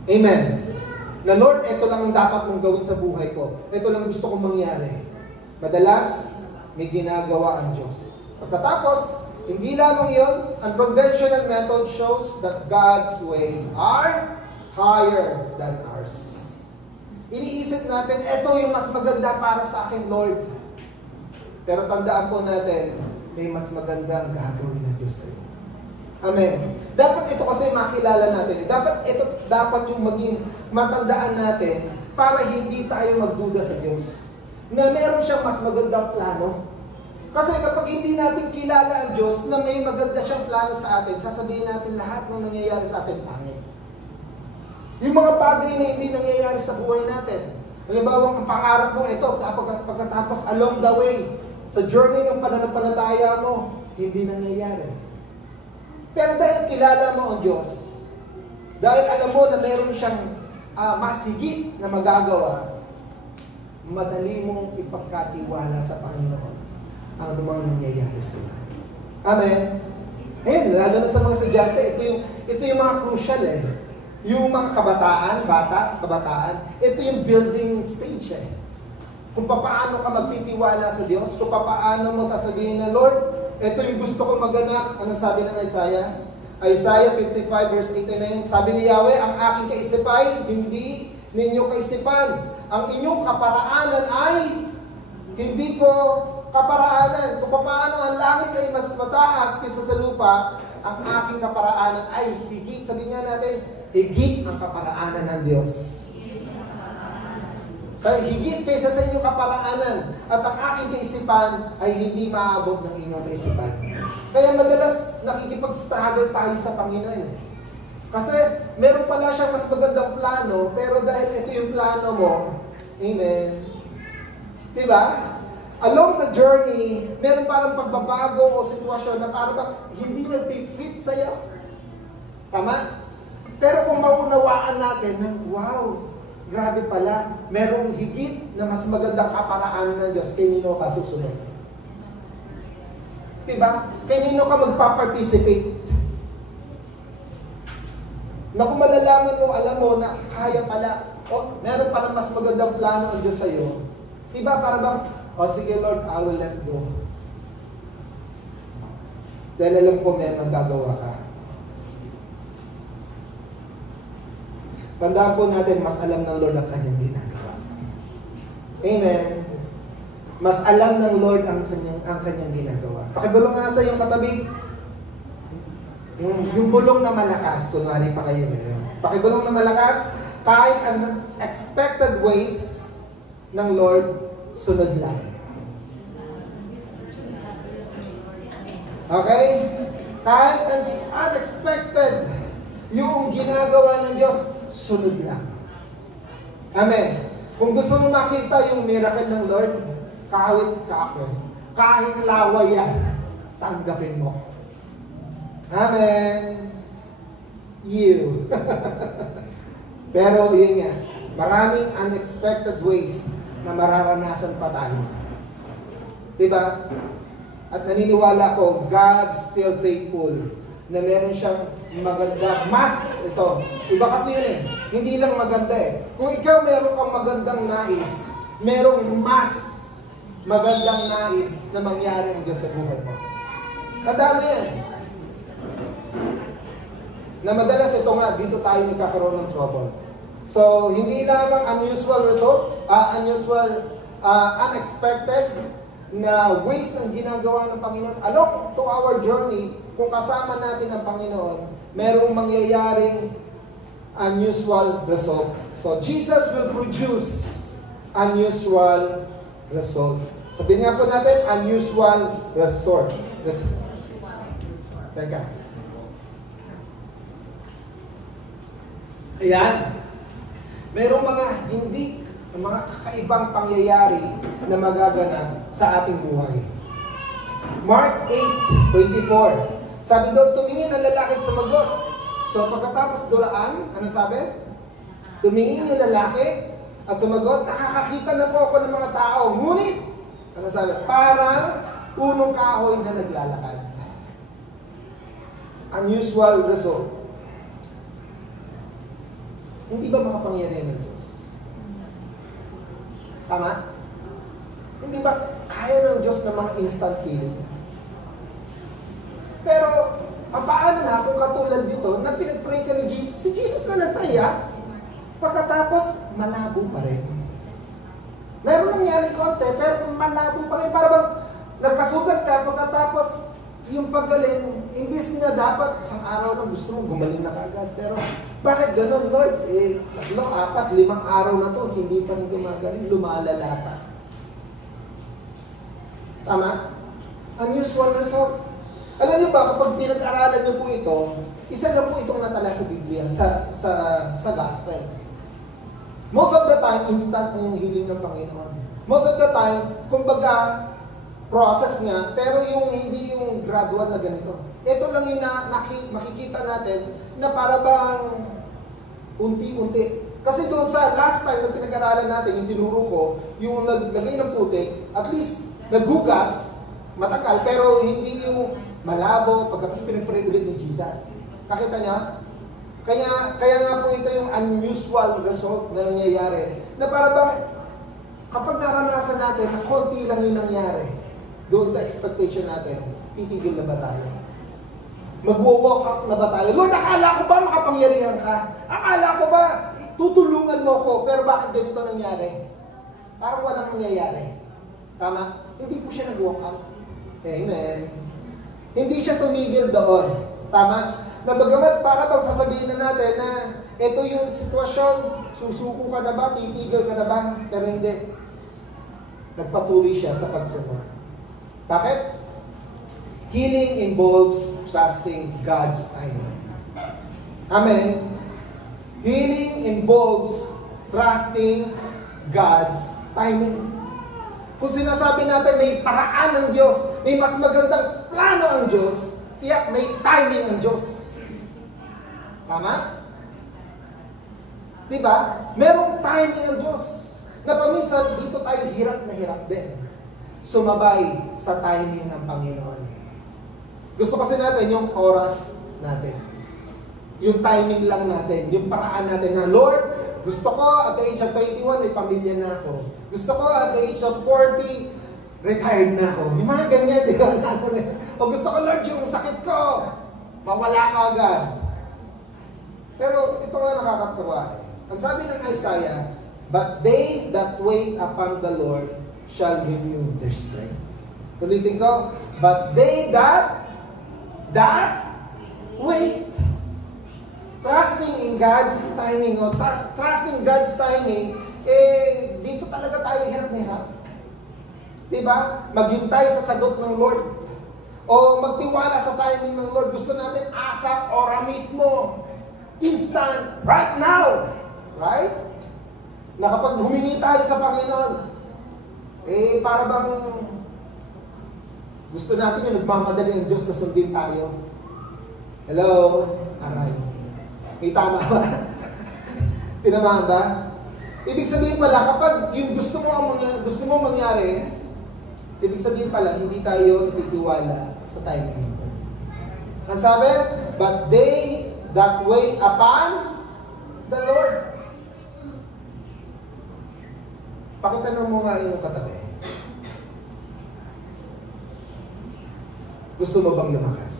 Amen. Na Lord, ito lang ang dapat mong gawin sa buhay ko. Ito lang gusto kong mangyari. Madalas, may ginagawa ang Diyos. Pagkatapos, hindi lamang yun, unconventional method shows that God's ways are higher than ours. Iniisip natin, ito yung mas maganda para sa akin, Lord. Pero tandaan po natin, may mas magandang gagawin ng Diyos sa iyo. Amen. Dapat ito kasi makilala natin. Dapat yung maging matandaan natin para hindi tayo magduda sa Diyos. Na meron siyang mas magandang plano. Kasi kapag hindi natin kilala ang Diyos na may maganda siyang plano sa atin, sasabihin natin lahat ng nangyayari sa atin pangit. Yung mga bagay na hindi nangyayari sa buhay natin. Halimbawa, ang pangarap mo ito, pagkatapos along the way, sa journey ng pananampalataya mo, hindi nangyayari. Pero dahil kilala mo ang Diyos, dahil alam mo na mayroon siyang mas higit na magagawa, madali mong ipagkatiwala sa Panginoon ang anumang nangyayari sa iyo. Amen? Lalo na sa mga estudyante, ito yung mga crucial eh. Yung mga kabataan, ito yung building stage eh. Kung paano ka magtitiwala sa Diyos, kung paano mo sasabihin na, Lord, ito yung gusto kong maganap. Ano sabi ng Isaiah? Isaiah 55 verse 8 and 9, sabi ni Yahweh, ang aking kaisipay, hindi ninyo kaisipan. Ang inyong kaparaanan ay hindi ko kaparaanan. Kung paano ang langit ay mas mataas kaysa sa lupa, ang aking kaparaanan ay higit. Sabihin nga natin, higit ang kaparaanan ng Diyos. So, higit kaysa sa inyong kaparaanan at ang aking kaisipan ay hindi maabot ng inyong kaisipan. Kaya madalas nakikipag-struggle tayo sa Panginoon eh. Kasi meron pala siyang mas magandang plano, pero dahil ito yung plano mo, amen, diba? Along the journey, meron parang pagbabago o sitwasyon na parang hindi nag-fit sa'yo. Tama? Pero kung maunawaan natin na, wow, grabe pala, merong higit na mas magandang kaparaanan ng Diyos, kanino ka susunod? Diba? Kanino ka magpa-participate? Na kung malalaman mo, alam mo na kaya pala, meron palang mas magandang plano ang Diyos sa'yo. Diba? Para bang, sige Lord, I will let go. Dahil alam ko may magagawa ka. Tandaan po natin, mas alam ng Lord ang kanyang ginagawa. Amen. Mas alam ng Lord ang kanyang ginagawa. Pakibulong nga sa iyong katabi. Yung bulong na malakas, kunwari pa kayo ngayon. Pakibulong na malakas, kahit ang expected ways ng Lord, sunod lang. Okay? Kahit ang unexpected, yung ginagawa ng Diyos, sunod lang. Amen. Kung gusto mo makita yung miracle ng Lord, kahit laway yan, tanggapin mo. Amen. You. Pero yun nga, maraming unexpected ways na mararanasan pa tayo. Diba? At naniniwala ko, God still faithful na meron siyang maganda, ito, iba kasi yun eh, hindi lang maganda eh. Kung ikaw meron kang magandang nais, merong mas magandang nais na mangyari ang Diyos sa buhay mo. Madami yan. Na madalas ito nga, dito tayo nagkakaroon ng trouble. So, hindi lamang unusual result, unexpected na ways ang ginagawa ng Panginoon. Along to our journey, kung kasama natin ang Panginoon, merong mangyayaring unusual result. So, Jesus will produce unusual result. Sabihin nga po natin, unusual result. Teka. Ayan. Merong mga mga kakaibang pangyayari na magaganap sa ating buhay. Mark 8:24. Sabi doon, tumingin ang lalaki at sumagot. So pagkatapos duraan, ano sabi? Tumingin yung lalaki at sumagot, nakakakita na po ako ng mga tao. Ngunit, ano sabi? Parang punong kahoy na naglalakad. Unusual result. Hindi ba mga pangyayari ng Diyos? Tama? Hindi ba kaya ng Diyos ng mga instant healing? Pero, paano na kung katulad dito, na pinag-pray ka ni Jesus, si Jesus na nag-pray, pagkatapos, malabo pa rin. Meron nangyari konti, pero malabo pa rin. Para bang nagkasugat ka, pagkatapos, yung paggaling, imbis na dapat isang araw lang gusto mo, gumaling na kaagad. Pero, bakit ganun, Lord? 3, 4, 5 araw na to, hindi pa rin gumagaling, lumalala pa. Tama? Unusual result. Alam niyo ba, kapag pinag-aralan niyo po ito, isa lang po itong natala sa Biblia, sa Gospel. Most of the time, instant ang healing ng Panginoon. Most of the time, kumbaga, process nga, pero hindi yung gradual na ganito. Ito lang yung makikita natin na para bang unti-unti. Kasi doon sa last time na pinag-aralan natin, yung tinuro ko, yung naglagay ng putik, at least naghugas, matagal, pero hindi yung malabo, pagkatapos pinag-pray ulit ni Jesus. Nakita niya? Kaya nga po ito yung unusual result na nangyayari. Na para bang, kapag naranasan natin na konti lang yung nangyari, doon sa expectation natin, titigil na ba tayo? Magwo-walk out na ba tayo? Lord, akala ko ba makapangyarihan ka? Akala ko ba tutulungan mo ko? Pero bakit ganito nangyari? Parang walang nangyayari. Tama? Hindi po siya nag-walk out. Amen. Hindi siya tumigil doon. Tama? Na bagamat para bang sasabihin na natin na ito yung sitwasyon, susuko ka na ba? Titigil ka na ba? Pero hindi. Nagpatuloy siya sa pagsunod. Bakit? Healing involves trusting God's timing. Amen? Healing involves trusting God's timing. Kung sinasabi natin may paraan ng Diyos, may mas magandang plano ang Diyos, tiyak may timing ang Diyos. Tama? Diba? Merong timing ang Diyos. Na paminsan, dito tayo hirap na hirap din. Sumabay sa timing ng Panginoon. Gusto kasi natin yung oras natin. Yung timing lang natin. Yung paraan natin na, Lord, gusto ko at the age of 21, may pamilya na ako. Gusto ko at the age of 40, retired na ako. Yung mga ganyan, di ba? O gusto ko, Lord, yung sakit ko, mawala ka agad. Pero ito nga nakakatawa. Ang sabi ng Isaiah, but they that wait upon the Lord shall renew their strength. Ulitin ko, but they that wait. Trusting in God's timing, o trusting God's timing, dito talaga tayo hirap na hirap. Diba? Maghintay sa sagot ng Lord. O magtiwala sa timing ng Lord. Gusto natin asap, ora mismo. Instant, right now. Right? Na kapag humingi tayo sa Panginoon, para bang gusto natin yung nagmamadali ang Diyos na sundin tayo. Hello? Aray. May tama ba? Tinamaan ba? Ibig sabihin pala, kapag yung gusto mo mangyari, ibig sabihin pala, hindi tayo natitiwala sa timing nito. Ang sabi, but they that wait upon the Lord. Pakitanong mo nga yung katabi. Gusto mo bang lumakas?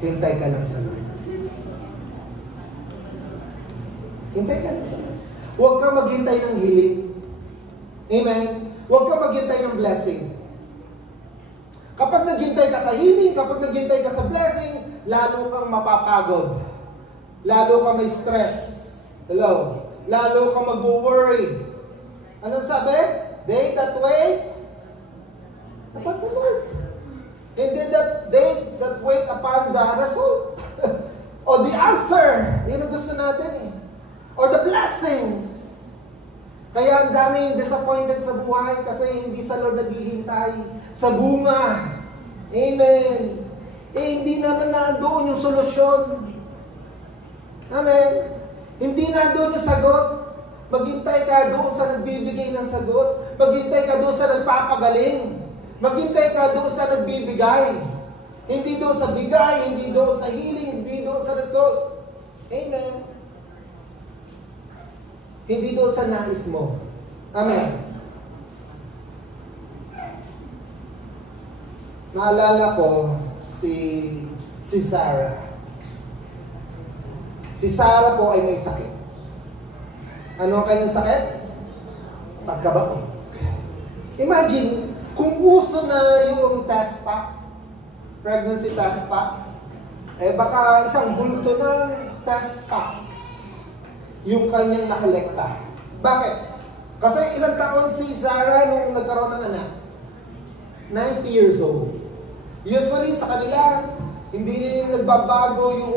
Hintay ka lang sa Lord. Hintay ka lang sa Lord. Huwag ka maghintay ng healing. Amen? Huwag ka maghintay ng blessing. Kapag naghintay ka sa healing, kapag naghintay ka sa blessing, lalo kang mapapagod. Lalo ka may stress. Hello? Lalo kang mag-worry. Anong sabi? They that wait upon the Lord. Hindi they that wait upon the result. O the answer. Yun ang gusto natin eh. Or the blessings. Kaya ang daming disappointed sa buhay kasi hindi sa Lord naghihintay. Sa bunga. Amen. Eh, hindi naman naandoon yung solusyon. Amen. Hindi naandoon yung sagot. Maghintay ka doon sa nagbibigay ng sagot. Maghintay ka doon sa nagpapagaling. Maghintay ka doon sa nagbibigay. Hindi doon sa bigay, hindi doon sa healing, hindi doon sa result. Amen. Hindi doon sa nais mo. Amen. Naalala ko si Sarah. Si Sarah po ay may sakit. Ano ang kanyang sakit? Pagkabaon. Imagine, kung uso na yung test pack, pregnancy test pack, eh baka isang bulto ng test pack yung kanyang nakolekta. Bakit? Kasi ilang taon si Sarah nung nagkaroon ng anak? 90 years old. Usually sa kanila, hindi rin nagbabago yung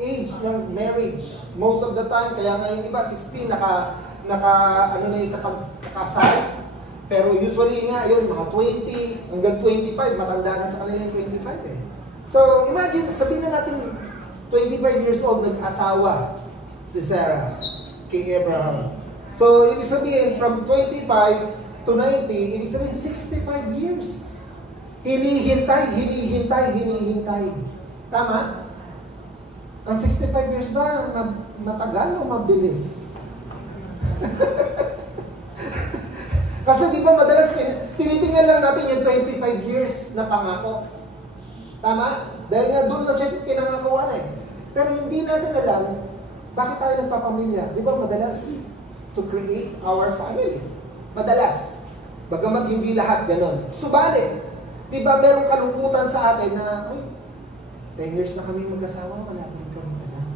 age ng marriage. Most of the time, kaya ngayon iba 16 ano na yung sa pagkakasal. Pero usually nga yun, mga 20 hanggang 25, matanda na sa kanila yung 25 eh. So imagine, sabihin na natin 25 years old nag-asawa si Sarah kay Abraham. So ibig sabihin, from 25 to 90, ibig sabihin 65 years. Hinihintay. Tama? Ang 65 years ba, matagal o mabilis? Kasi di ba madalas tinitingnan lang natin yung 25 years na pangako. Tama? Dahil nga doon lang siya pinangakuan eh. Pero hindi natin alam bakit tayo nagpapamilya. Di ba madalas to create our family? Madalas. Bagamat hindi lahat ganon. Subalit, di ba merong kalungkutan sa atin na, 10 years na kami mag-asawa, wala pa rin kami anak.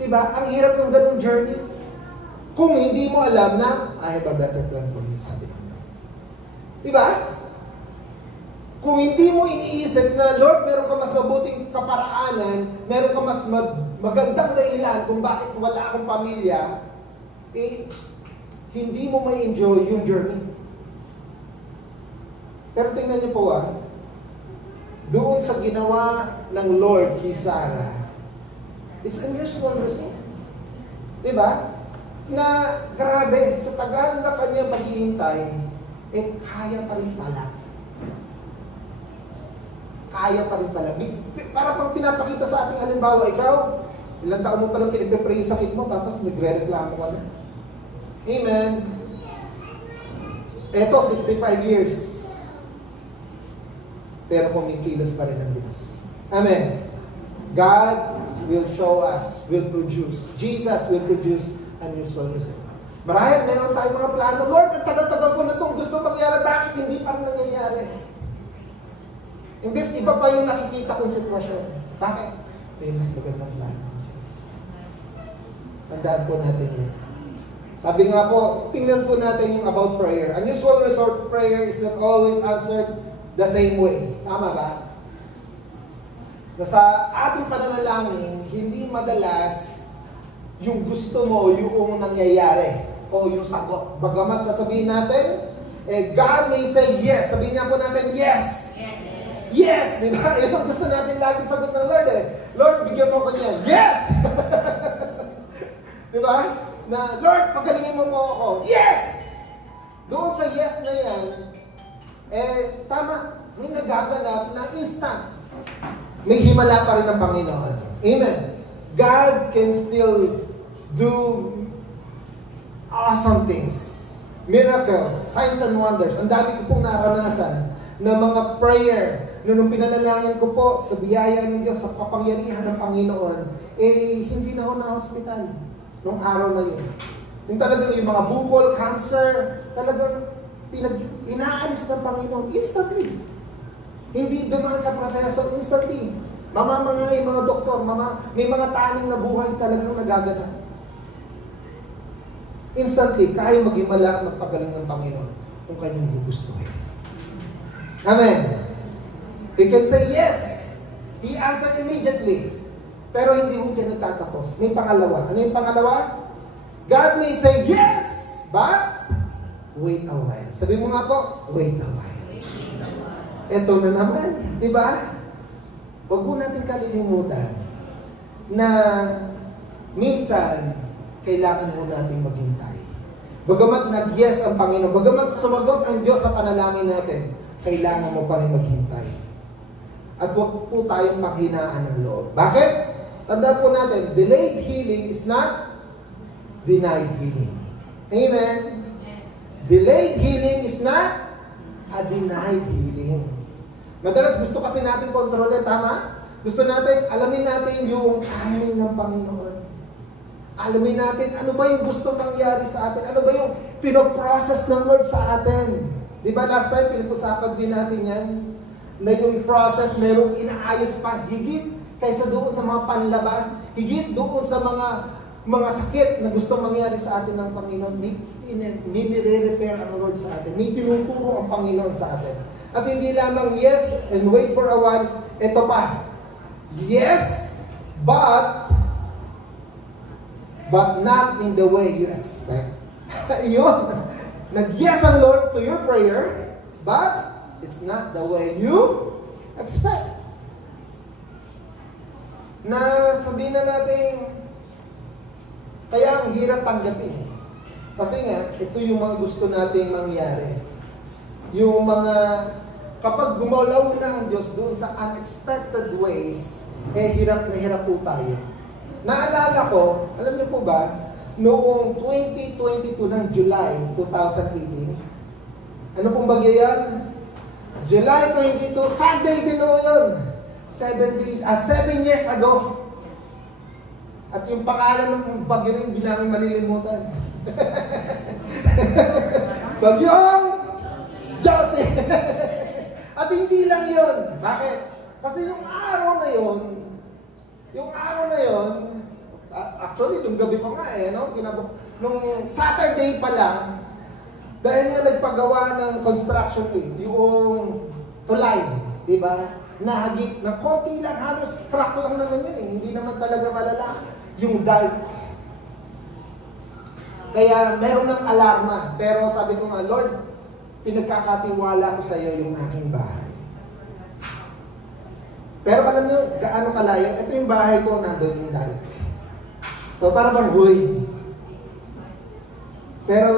Di ba? Ang hirap ng ganong journey. Kung hindi mo alam na, I have a better plan for you, sabi ng Lord. Diba? Kung hindi mo iniisip na, Lord, meron ka mas mabuting kaparaanan, meron ka mas magandang dahilan kung bakit wala akong pamilya, eh, hindi mo ma-enjoy yung journey. Pero tingnan niyo po doon sa ginawa ng Lord kay Sarah, it's unusual result. Diba? Na grabe, sa tagal na kanya maghihintay, eh kaya pa rin pala. Kaya pa rin pala. Para pang pinapakita sa ating halimbawa, ikaw, ilang taon mo palang pinagpipray yung sakit mo, tapos nagre-reklamo ka na. Amen. Eto, 65 years. Pero kumikilos pa rin ang Diyos. Amen. God will show us, will produce. Jesus will produce unusual result. Marahil, meron tayong mga plano. Lord, ang tagal-tagal ko na itong gusto mangyari. Bakit hindi pa rin nangyayari? Imbes, iba pa yung nakikita kong sitwasyon. Bakit? May mas magandang plano ng Diyos. Tandaan po natin yan. Sabi nga po, tingnan po natin yung about prayer. Unusual result prayer is not always answered the same way. Tama ba? Na sa ating pananalangin, hindi madalas yung gusto mo, yung nangyayari, o yung sagot. Bagamat sasabihin natin, God may say yes. Sabihin niya po natin, yes! Yes! Di ba? Yan ang gusto natin lagi sagot ng Lord Lord, bigyan mo ko niyan. Yes! Di ba? Na, Lord, pagalingin mo po ako. Yes! Doon sa yes na yan, tama, may nagaganap na instant. May himala pa rin ng Panginoon. Amen. God can still do awesome things. Miracles, signs and wonders. Ang dami ko pong naranasan na mga prayer na nung pinanalangin ko po sa biyaya ng Diyos, sa kapangyarihan ng Panginoon, hindi na ako na-hospital nung araw na yun. Yung talagang yung mga bukol, cancer, talagang inaalis ng Panginoon instantly. Hindi dumaan sa proseso, instantly. Mamamangay mga doktor, may mga taning na buhay talagang nagaganap. Instantly, kaya mag-himala at magpagaling ng Panginoon kung kanyang gugustuhin. Amen. He can say yes. He answered immediately. Pero hindi ho dyan nagtatapos. May pangalawa. Ano yung pangalawa? God may say yes, but wait a while. Sabi mo nga po, wait a while. Ito na naman, di ba? Huwag mo natin kalilimutan na minsan kailangan mo natin maghintay. Bagamat nag-yes ang Panginoon, bagamat sumagot ang Diyos sa panalangin natin, kailangan mo pa rin maghintay. At huwag po tayong maghinaan ng loob. Bakit? Tandaan po natin, delayed healing is not denied healing. Amen? Delayed healing is not a denied healing. Madalas gusto kasi natin kontrolin, tama? Gusto natin, alamin natin yung timing ng Panginoon. Alamin natin, ano ba yung gusto mangyari sa atin? Ano ba yung pinoprocess ng Lord sa atin? Di ba last time, pinag-usapan din natin yan, na yung process, merong inaayos pa, higit kaysa doon sa mga panlabas, higit doon sa mga sakit na gusto mangyari sa atin ng Panginoon. May nire-repair ang Lord sa atin. May tinuturo ang Panginoon sa atin. At hindi lamang yes and wait for a while, ito pa. Yes, but not in the way you expect. Yun. Nag-yes ang Lord to your prayer, but it's not the way you expect. Na sabihin na natin, kaya ang hirap tanggapin eh. Kasi nga, ito yung mga gusto nating mangyari. Yung mga, kapag gumalaw na ang Diyos doon sa unexpected ways, hirap na hirap po tayo. Naalala ko, alam niyo po ba, noong 2022 ng July 2018, ano pong bagyo yan? July 22, Sunday din o yun. 7 years ago. At yung pangalan ng bagyo rin, hindi namin malilimutan. Bagyong Josie. At hindi lang yun. Bakit? Kasi yung araw na yun, actually, nung gabi pa nga no? Nung Saturday pa lang, dahil nga nagpagawa ng construction yung tulay, di ba? Nahagip, na konti lang, halos crack lang naman yun Hindi naman talaga malala yung dike. Kaya meron ng alarma. Pero sabi ko nga, Lord, pinagkakatiwala ko sa iyo yung aking bahay. Pero alam niyo, gaano kalayo? Ito yung bahay ko, nandun yung dike. So, para bang huy. Pero,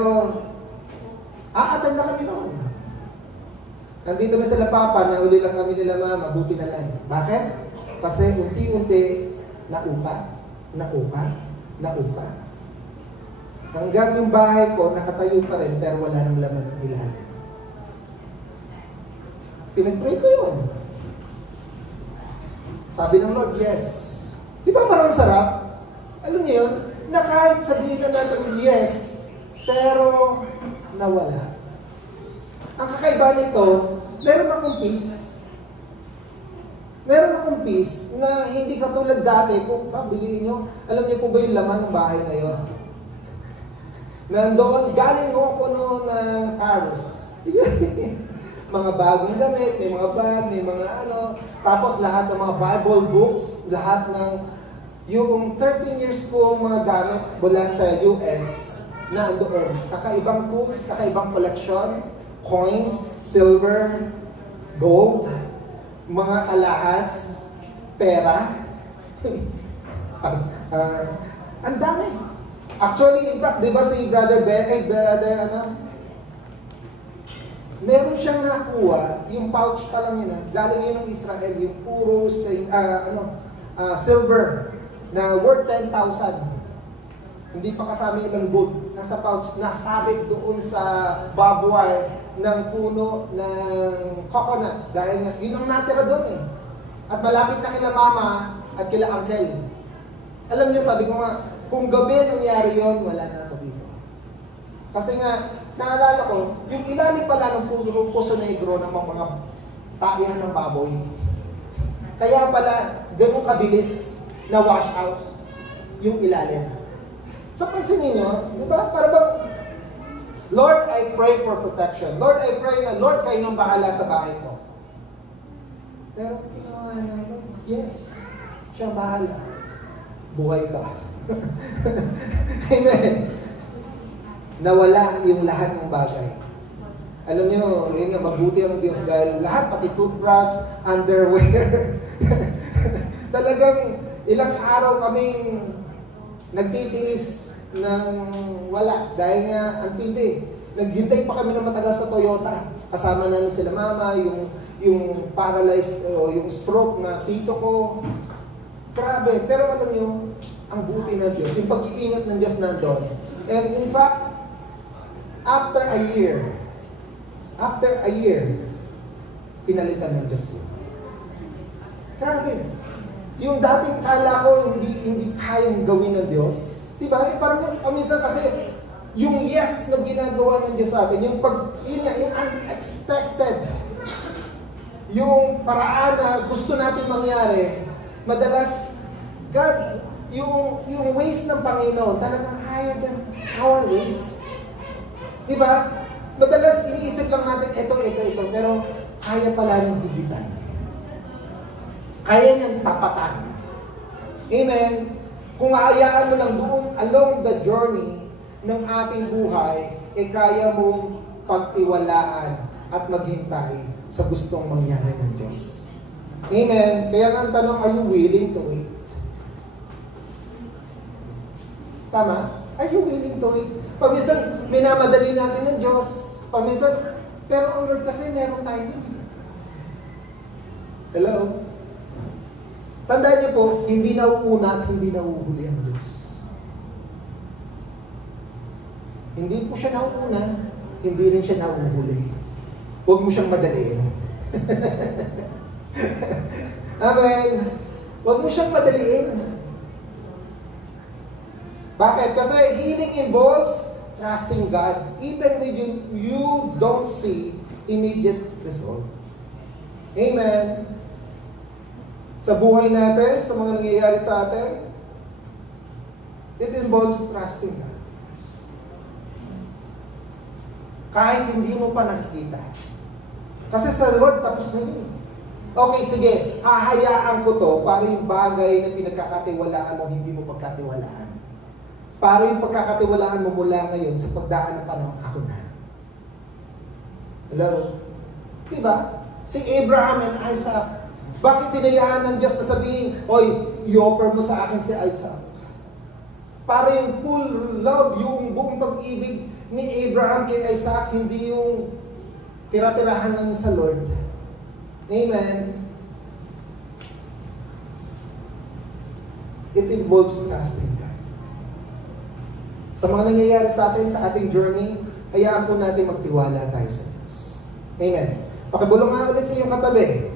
aattend na kami noon. Nandito na sila papa, nauli lang kami nila mama, buti na lang. Bakit? Kasi unti-unti, nauka. Hanggang yung bahay ko, nakatayo pa rin, pero wala nang laman ng ilalim. Pinag-pray ko yun. Sabi ng Lord, yes. Di ba parang sarap? Alam niyo yun, na kahit sabihin na natin yes, pero nawala. Ang kakaiba nito, meron akong peace. Meron akong peace na hindi katulad dati. Kung pabiliin nyo, alam niyo po ba yung laman ng bahay na yun? Nandoon, galing ako noon ng Paris. Mga bagong damit, may mga bag, may mga tapos lahat ng mga Bible books, lahat ng yung 13 years ko mga gamit mula sa US na andoon. Kakaibang tools, kakaibang collection, coins, silver, gold, mga alahas, pera. Ang dami. Actually, in fact, di ba si Brother meron siyang nakuha, yung pouch pa lang yun galing yun ng Israel, yung puro silver na worth 10,000. Hindi pa kasama ilang gold. Nasa pouch, nasabit doon sa barbed wire ng puno ng coconut. Dahil yun ang natira doon eh. At malapit na kila mama at kila uncle. Alam niyo, sabi ko nga, kung gabi nangyari yon, wala na ako dito. Kasi nga, naalala ko, yung ilalim pala ng Puso Negro ng mga taihan ng baboy. Kaya pala, ganun kabilis na wash out yung ilalim. So, pansinin nyo, di ba? Para bang, Lord, I pray for protection. Lord, I pray na, Lord, kayo nang bahala sa bahay ko. Pero ginawa na, Lord, yes, siya bahala. Buhay ka. Amen. Nawala yung lahat ng bagay. Alam nyo, yun nga, mabuti ang Diyos dahil lahat, pati toothbrush, underwear. Talagang ilang araw kaming nagtitiis ng wala. Dahil nga, ang tindi. Naghintay pa kami ng matagal sa Toyota. Kasama namin sila mama, yung paralyzed, o yung stroke na tito ko. Grabe. Pero alam nyo, ang buti ng Diyos, yung pag-iingat ng Diyos nandun. And in fact, after a year, pinalitan ng Diyos yun. Grabe. Yung dating kala ko hindi kayang gawin ng Diyos. Diba? Parang minsan kasi, yung yes na ginagawa ng Diyos sa atin, yung unexpected, yung paraan na gusto natin mangyari, madalas, God, yung ways ng Panginoon, talagang higher than our ways. Diba? Madalas iniisip lang natin, ito, pero kaya pala niyang higitan. Kaya niyang tapatan. Amen? Kung hayaan mo lang doon, along the journey ng ating buhay, kaya mong pagtiwalaan at maghintay sa gustong mangyari ng Diyos. Amen? Kaya nga ang tanong, are you willing to wait? Tama? Are you willing to wait? Paminsan, minamadali natin ng Diyos. Paminsan, pero ang Lord kasi meron timing. Hello? Tandaan niyo po, hindi nauuna at hindi nauhuli ang Diyos. Hindi po siya nauuna, hindi rin siya nauhuli. Huwag mo siyang madaliin. Amen? Huwag mo siyang madaliin. Bakit? Kasi healing involves trusting God even when you don't see immediate result. Amen? Sa buhay natin, sa mga nangyayari sa atin, it involves trusting God. Kahit hindi mo pa nakikita. Kasi sa Lord, tapos na yun. Okay, sige, hahayaan ko to para yung bagay na pinagkakatiwalaan mo, hindi mo pagkatiwalaan. Para yung pagkakatiwalaan mo mula ngayon sa pagdaan ng panahon, ako na. Hello? Diba? Si Abraham and Isaac, bakit tinayaan ng Diyos na sabihin, oy, i-offer mo sa akin si Isaac? Para yung full love, yung buong pag-ibig ni Abraham kay Isaac, hindi yung tira-tirahan lang sa Lord. Amen? It involves trusting God. Sa mga nangyayari sa atin, sa ating journey, hayaan po natin magtiwala tayo sa Diyos. Amen? Pakibulong nga ulit sa iyong katabi.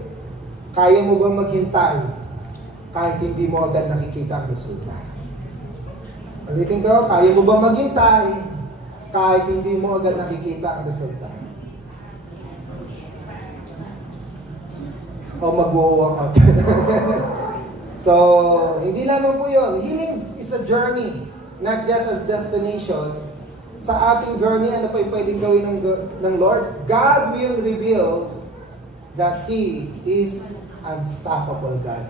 Kaya mo bang maghintay kahit hindi mo agad nakikita ang resulta? Ulitin ko, kaya mo bang maghintay kahit hindi mo agad nakikita ang resulta? O mag-walk out. So, hindi lamang po yun. Healing is a journey, not just a destination. Sa ating journey, ano pa yung pwedeng gawin ng Lord? God will reveal that He is unstoppable God.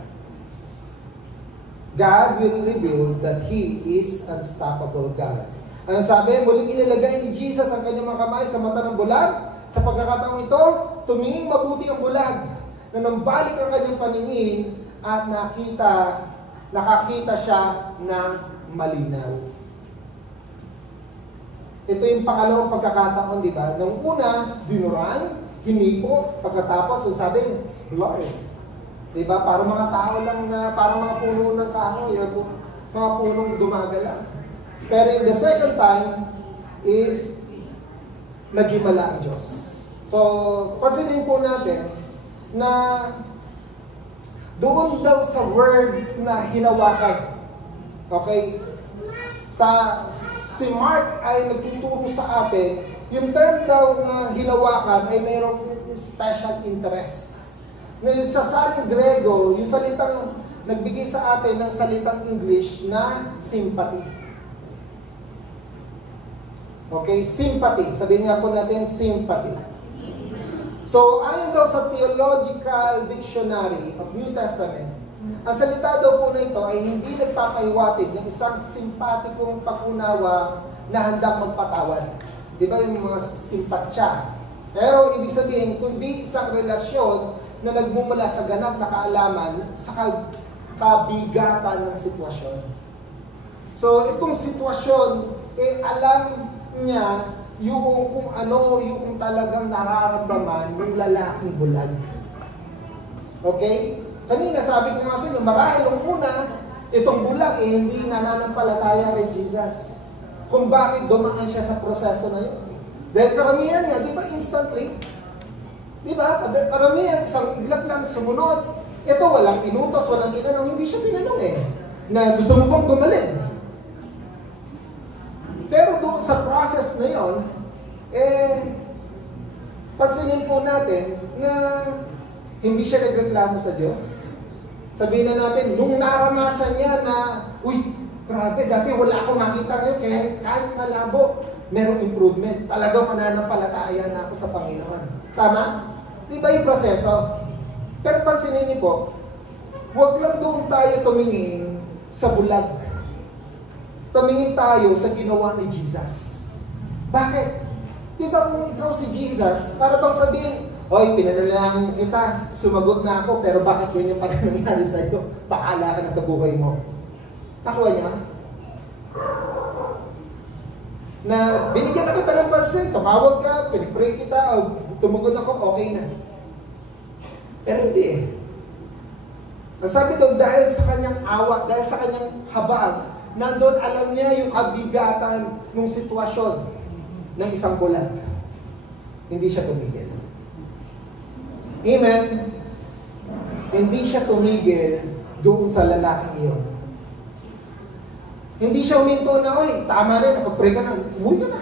God will reveal that He is unstoppable God. Ano sabi? Muling inilagay ni Jesus ang kanyang mga kamay sa mata ng bulag. Sa pagkakataong ito, tumingin mabuti ang bulag na nambalik ang kanyang paningin at nakakita siya ng malinaw. Ito yung pangalawang pagkakataon, di ba? Nung una, dinuran, hinipo, pagkatapos sabi, it's blurred. Diba? Para mga tao lang na, para mga puno ng kahoy, mga punong gumagalaw. Pero in the second time is naghimala ang Diyos. So, pansinin po natin na doon daw sa word na hinawakan. Okay? Si Mark ay nagtuturo sa atin, yung term daw na hinawakan ay mayroong special interest. Na yung sa saling Grego, yung salitang nagbigay sa atin ng salitang English na sympathy. Okay, sympathy. Sabihin nga po natin, sympathy. So, ayon daw sa Theological Dictionary of New Testament, ang salita daw po na ito ay hindi nagpapahiwatig ng isang simpatikong pag-unawa na handang magpatawad. Di ba yung mga simpatsya? Pero ibig sabihin, kundi isang relasyon na nagmumula sa ganap na kaalaman sa kabigatan ng sitwasyon. So, itong sitwasyon, alam niya yung kung ano yung talagang nararamdaman ng lalaking bulag. Okay? Kanina sabi ko nga sa inyo, marahil nung una, itong bulag hindi nananampalataya kay Jesus. Kung bakit dumaan siya sa proseso na yun. Dahil karamihan nga, di ba instantly? Di ba? Karamihan, isang iglap lang sumunod. Ito, walang inutos, walang tinanong. Hindi siya tinanong na gusto mo bang gumaling? Pero doon sa process na yon, pansinin po natin na hindi siya nagreklamo sa Diyos. Sabihin na natin, nung naranasan niya na, uy, grabe, dati wala akong makita ngayon, kaya kahit malabo, merong improvement. Talagang mananampalataya na ako sa Panginoon. Tama? Di ba yung proseso? Pero pansinin niyo po, huwag lang doon tayo tumingin sa bulag. Tumingin tayo sa ginawa ni Jesus. Bakit? Di ba kung ikaw si Jesus, para bang sabihin, oy, pinanalangin kita, sumagot na ako, pero bakit ganyan pa rin nangyari sa iyo? Bahala ka na sa buhay mo. Nakuha niya? Na binigyan na kita ng pansin, tumawag ka, pinipray kita, o tumugon ako, okay na. Pero hindi Ang sabi doon, dahil sa kanyang awa, dahil sa kanyang habag, nandun alam niya yung kabigatan ng sitwasyon ng isang bulag. Hindi siya tumigil. Amen? Hindi siya tumigil doon sa lalaking iyon. Hindi siya huminto na, oy, tama rin, nakapray ka na, umuwi ka na.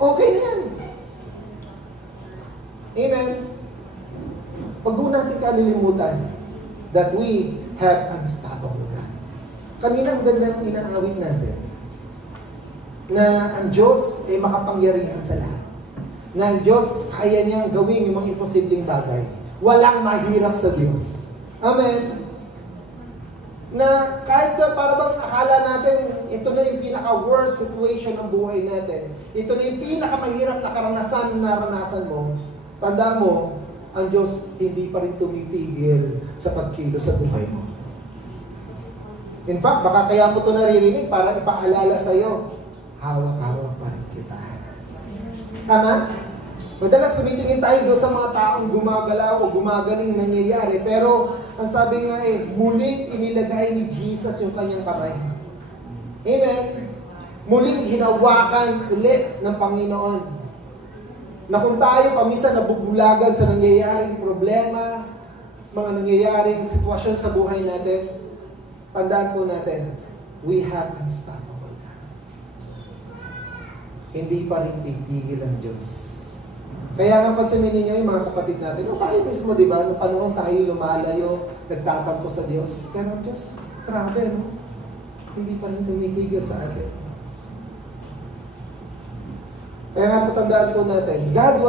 Okay na yan. Amen? Huwag mo natin kalilimutan that we have unstoppable God. Kanina ang ganda ng inaawit natin na ang Diyos ay makapangyarihan sa lahat. Na ang Diyos kaya niyang gawin yung mga imposibleng bagay. Walang mahirap sa Diyos. Amen? Na kahit para bang akala natin ito na yung pinaka-worst situation ng buhay natin, ito na yung pinaka-mahirap na karanasan na naranasan mo, tanda mo, ang Diyos hindi pa rin tumitigil sa pagkilos sa buhay mo. In fact, baka kaya ko ito naririnig para ipaalala sa iyo, hawak-hawak pa rin kita. Tama? Madalas tumitingin tayo doon sa mga taong gumagalaw o gumagaling nangyayari, pero ang sabi nga muling inilagay ni Jesus yung kanyang kamay. Amen? Muling hinawakan ulit ng Panginoon. Na kung tayo paminsan nabubulagan sa nangyayaring problema, mga nangyayaring sitwasyon sa buhay natin, tandaan po natin, we have unstoppable God. Hindi pa rin titigil ang Diyos. Kaya nga pansinin ninyo yung mga kapatid natin, tayo mismo, di ba, noong panahon tayo lumalayo, nagtatampo sa Diyos. Pero Diyos, grabe, no? Hindi pa rin tumitigil sa atin. Kaya nga patandaan po natin, God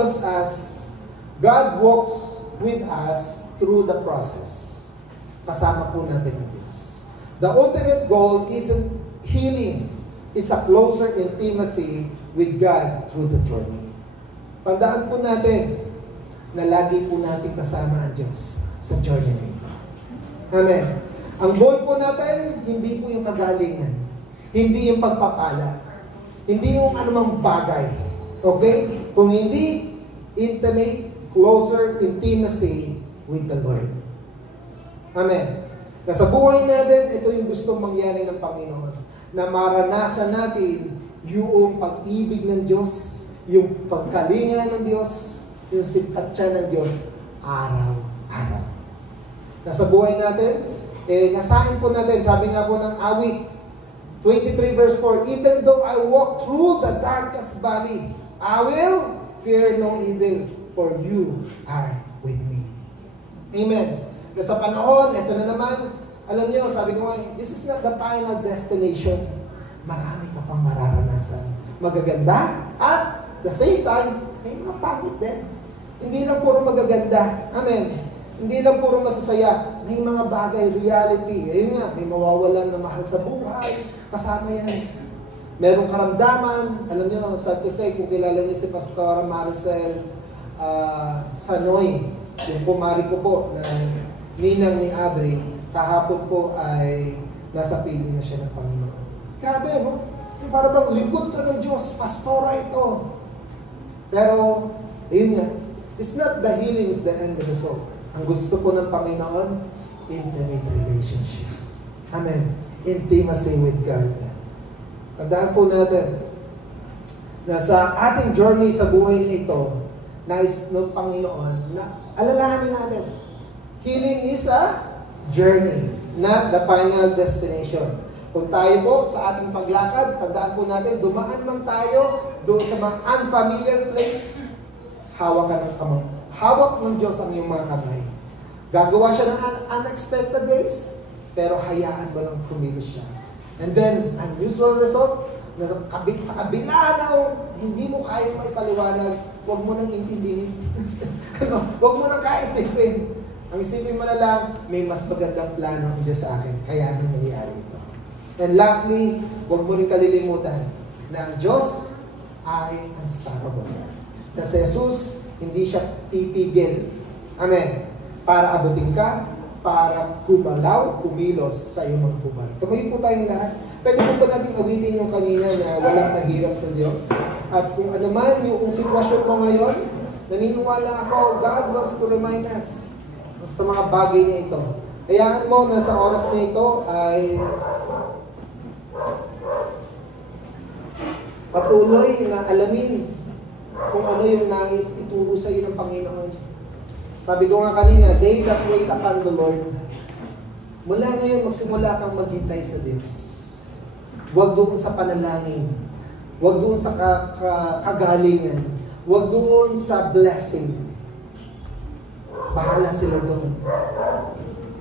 walks with us through the process. Kasama po natin ang Diyos. The ultimate goal isn't healing. It's a closer intimacy with God through the journey. Tandaan po natin na lagi po natin kasama ang Diyos sa journey na ito. Amen. Ang goal po natin, hindi po yung kagalingan. Hindi yung pagpapala. Hindi yung anumang bagay. Okay? Kung hindi intimate, closer intimacy with the Lord. Amen. Na sa buhay natin, ito yung gustong mangyari ng Panginoon. Na maranasan natin yung pag-ibig ng Diyos, yung pagkalinga ng Diyos, yung simpatya ng Diyos, araw-araw. Na sa buhay natin, nasain po natin, sabi nga po ng awit, 23 verse 4, even though I walk through the darkest valley, I will fear no evil, for you are with me. Amen. Na sa panahon, ito na naman, alam niyo, sabi ko nga, this is not the final destination. Marami ka pang mararanasan. Magaganda, at the same time, may mga pangit din. Hindi lang puro magaganda. Amen. Hindi lang puro masasaya. May mga bagay, reality. Ayun nga, may mawawalan na mahal sa buhay. Kasama yan. Merong karamdaman. Alam niyo, sa Tisay, kung kilala niyo si Pastor Maricel Sanoy, yung kumari ko po na ninang ni Abri, kahapon po ay nasa piling na siya ng Panginoon. Grabe, no? Para bang likod to ng Diyos, pastora ito. Pero, ayun nga, it's not the healing, it's the end result. Ang gusto po ng Panginoon, intimate relationship. Amen. Intimacy with God. Tandaan po natin na sa ating journey sa buhay na ito, nais ng Panginoon na alalahanin natin. Healing is a journey, not the final destination. Kung tayo po sa ating paglakad, tandaan po natin, dumaan man tayo doon sa mga unfamiliar place, hawak ng Diyos ang iyong mga kamay. Gagawa siya ng unexpected ways, pero hayaan mo lang kumilos siya. And then, unusual result, na sa kabila na hindi mo kayang maipaliwanag, huwag mo nang intindihin. Huwag mo nang kaisipin. Ang isipin mo na lang, may mas magandang plano ang Diyos sa akin, kaya nangyayari ito. And lastly, huwag mo rin kalilimutan na ang Diyos ay unstoppable. Na si Jesus, hindi siya titigil. Amen. Para abutin ka, para kumalaw, kumilos sa iyong mga buhay. Tumayo po tayong lahat. Pwede po ba natin awitin yung kanina na walang mahirap sa Diyos? At kung ano man yung sitwasyon mo ngayon, naniniwala ako, God wants to remind us sa mga bagay na ito. Hayaan mo na sa oras na ito ay patuloy na alamin kung ano yung nais ituro sa iyo ng Panginoon. Sabi ko nga kanina, they that wait upon the Lord, mula ngayon magsimula kang maghintay sa Diyos. Huwag doon sa panalangin. Huwag doon sa kagalingan. Huwag doon sa blessing. Bahala sila doon.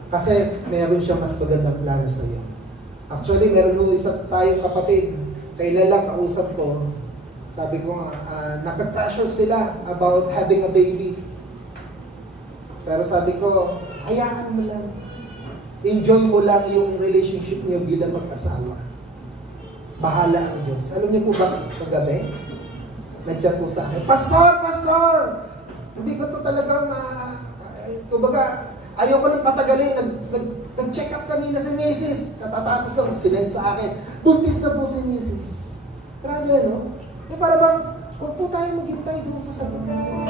Kasi meron siya mas magandang plano sa iyo. Actually, meron mo isa tayong kapatid, kailan lang kausap ko, sabi ko nga, nape-pressure sila about having a baby. Pero sabi ko, hayaan mo lang. Enjoy mo lang yung relationship niyo bilang mag-asawa. Bahala ang Diyos. Alam niyo po ba, kagabi, nag-chat po sa akin, Pastor! Hindi ko to talaga kumbaga, ayaw ko nang patagalin. Nag-check up kanina si Mrs. Katatapos lang, sinend sa akin. Buntis na po si Mrs. Grabe, no? Para bang, huwag po tayo maghintay doon sa sagot ng Diyos.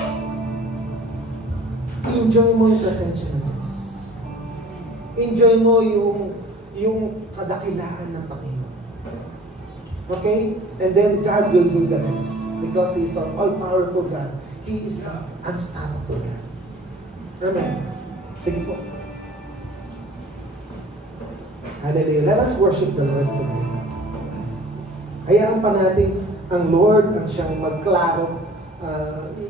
Enjoy mo yung presensya ng Diyos. Enjoy mo yung kadakilaan ng Panginoon. Okay? And then God will do the rest. Because He is an all-powerful God. He is an unstoppable God. Amen. Sige po. Hallelujah. Let us worship the Lord today. Hayaan pa natin ang Lord ang siyang magklaro,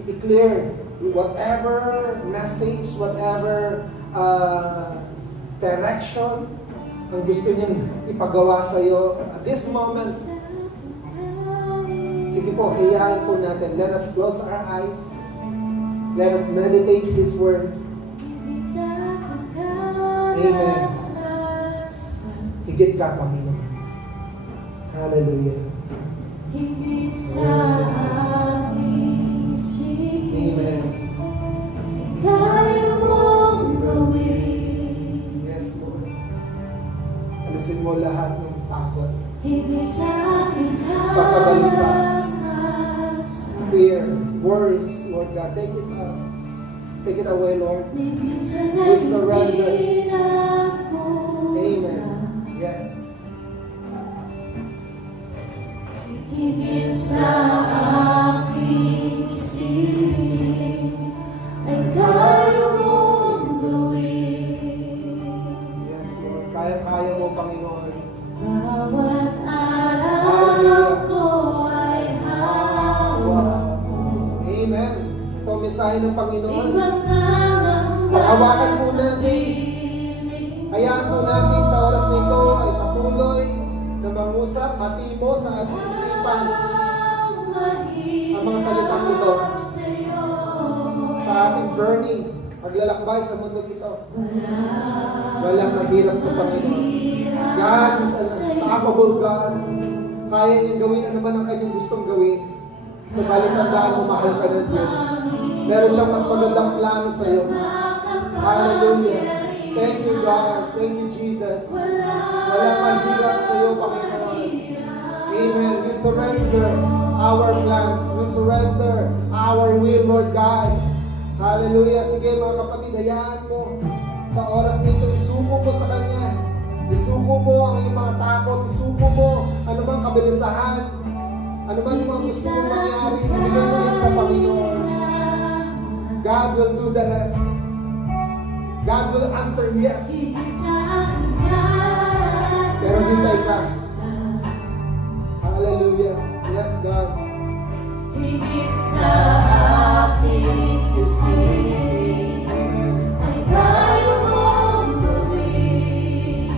i-clear whatever message, whatever direction ang gusto niyang ipagawa sa iyo at this moment. Sige po, hayaan po natin. Let us close our eyes. Let us meditate His Word. Amen. Higit ka, Panginoon. Hallelujah. Higit sa aking isip, Amen. kaya mong gawin. Yes, Lord. Alisin mo lahat ng takot, Higit sa aking pagkabalisa, kalakas, fear, worries, Lord God. Take it out. Take it away, Lord. We surrender. Amen. Yes. Higit sa aking isipin ay kaya mong gawin. Yes, Lord. Kaya-kaya mo, Panginoon. Bawat araw ko ay hawak mo. Amen. Ito ang mensahe ng Panginoon. Ipangalan Pakawakan po natin. Hayaan po natin sa oras na ito ay patuloy na mangusap, matimo sa ating isipan ang mga salitang ito sa ating journey, paglalakbay sa mundo ito. Walang mahirap sa Panginoon. God is an unstoppable God. Kaya niya gawin na naman ang kanyang gustong gawin. Subalit tandaan mo, mahal ka ng Diyos. Meron siyang mas magandang plano sa iyo. Hallelujah. Thank you, God. Thank you, Jesus. Walang mahirap sa iyo, Panginoon. Amen. We surrender our plans. We surrender our will, Lord God. Hallelujah. Sige, mga kapatid, hayaan mo. Sa oras nito, isuko mo sa Kanya. Isuko mo ang iyong mga takot. Isuko mo anumang kabilisahan. Ano man yung mga gusto mong mangyari, ibigay mo yan sa Panginoon. God will do the rest. God will answer yes. Pero hintay ka. Hallelujah. Yes, God. Higit sa aking isipin ay kaya mong gawin.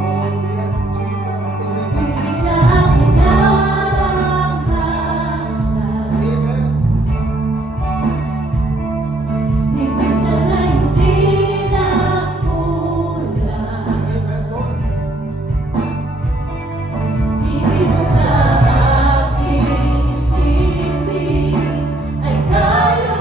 Oh, yes, Jesus. Higit sa aking karanasan. Amen. Higit sa na hindi nakulang. Amen, Lord. Higit sa aking isipin ay kaya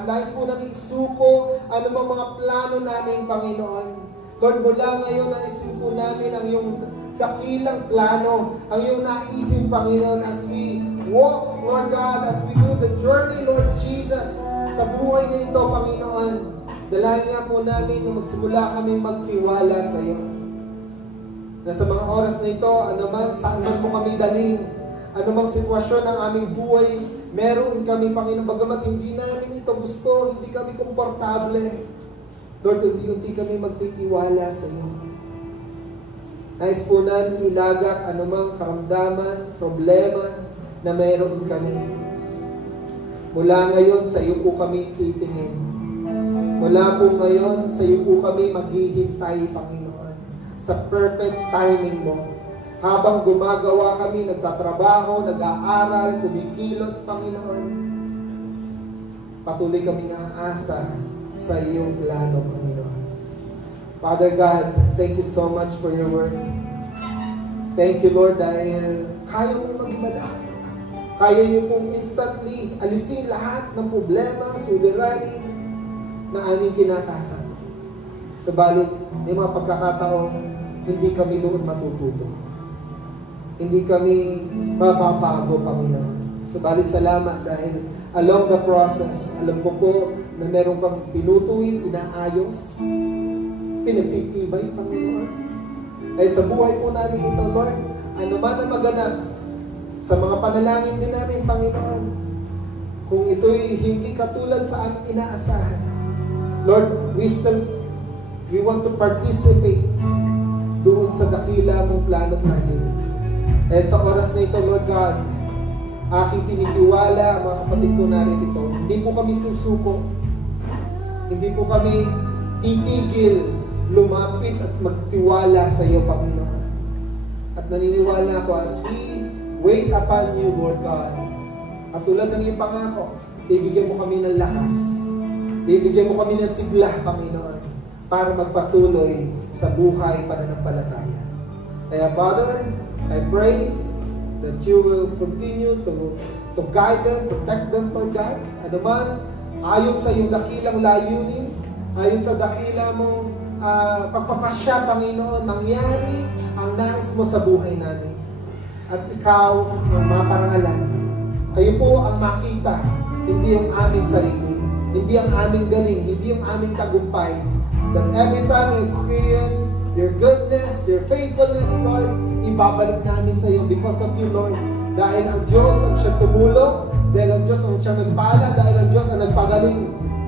lahat. Nais po namin isuko anumang mga plano namin, Panginoon. Lord, mula ngayon, naisin po namin ang iyong dakilang plano, ang iyong naisin, Panginoon, as we walk, Lord God, as we do the journey, Lord Jesus, sa buhay na ito, Panginoon. Dalayan nga po namin na magsimula kami magtiwala sa iyo. Na sa mga oras na ito, anuman, saan man mo kami dalhin, anumang sitwasyon ng aming buhay, meron kami, Panginoon, bagamat hindi namin ito gusto, hindi kami komportable. Lord, unti-unti kami magtitiwala sa iyo. Nais po namin ilagak anumang karamdaman, problema na mayroon kami. Mula ngayon, sa iyo po kami titingin. Mula po ngayon, sa iyo po kami maghihintay, Panginoon, sa perfect timing mo. Habang gumagawa kami, nagtatrabaho, nag-aaral, kumikilos, Panginoon, patuloy kaming aasa sa iyong plano, Panginoon. Father God, thank you so much for your word. Thank you, Lord, dahil kaya mong magmala. Kaya niyo pong instantly alisin lahat ng problema, suliranin na aming kinakaharap. Sabalit, may mga pagkakataong hindi kami doon matututo. Hindi kami mababago, Panginoon. Sabalit, salamat dahil along the process, alam ko po na meron kang tinutuwid, inaayos, pinagtitibay, Panginoon. Ay sa buhay po namin ito, Lord, ano man na maganap sa mga panalangin din namin, Panginoon, kung ito'y hindi katulad sa aming inaasahan, Lord, we want to participate doon sa dakila mong plano tayo. At sa oras na ito, Lord God, aking tinitiwala, mga kapatid ko narito, hindi po kami susuko, hindi po kami titigil, lumapit at magtiwala sa iyo, Panginoon. At naniniwala ko as we wait upon you, Lord God, at tulad ng iyong pangako, bibigyan mo kami ng lakas, bibigyan mo kami ng sigla, Panginoon, para magpatuloy sa buhay pananampalataya. Kaya, Father, I pray that you will continue to guide them, protect them, Lord God. Ano man, ayon sa iyong dakilang layunin, ayon sa dakila mong pagpapasya, Panginoon, mangyari ang nais mo sa buhay namin. At ikaw ang maparangalan. Kayo po ang makita, hindi ang aming sarili, hindi ang aming galing, hindi ang aming tagumpay. That every time we experience your goodness, your faithfulness, Lord, ibabalik namin sa iyo because of you, Lord. Dahil ang Diyos ang siya tumulong, dahil ang Diyos ang siya nagpala, dahil ang Diyos ang nagpagaling.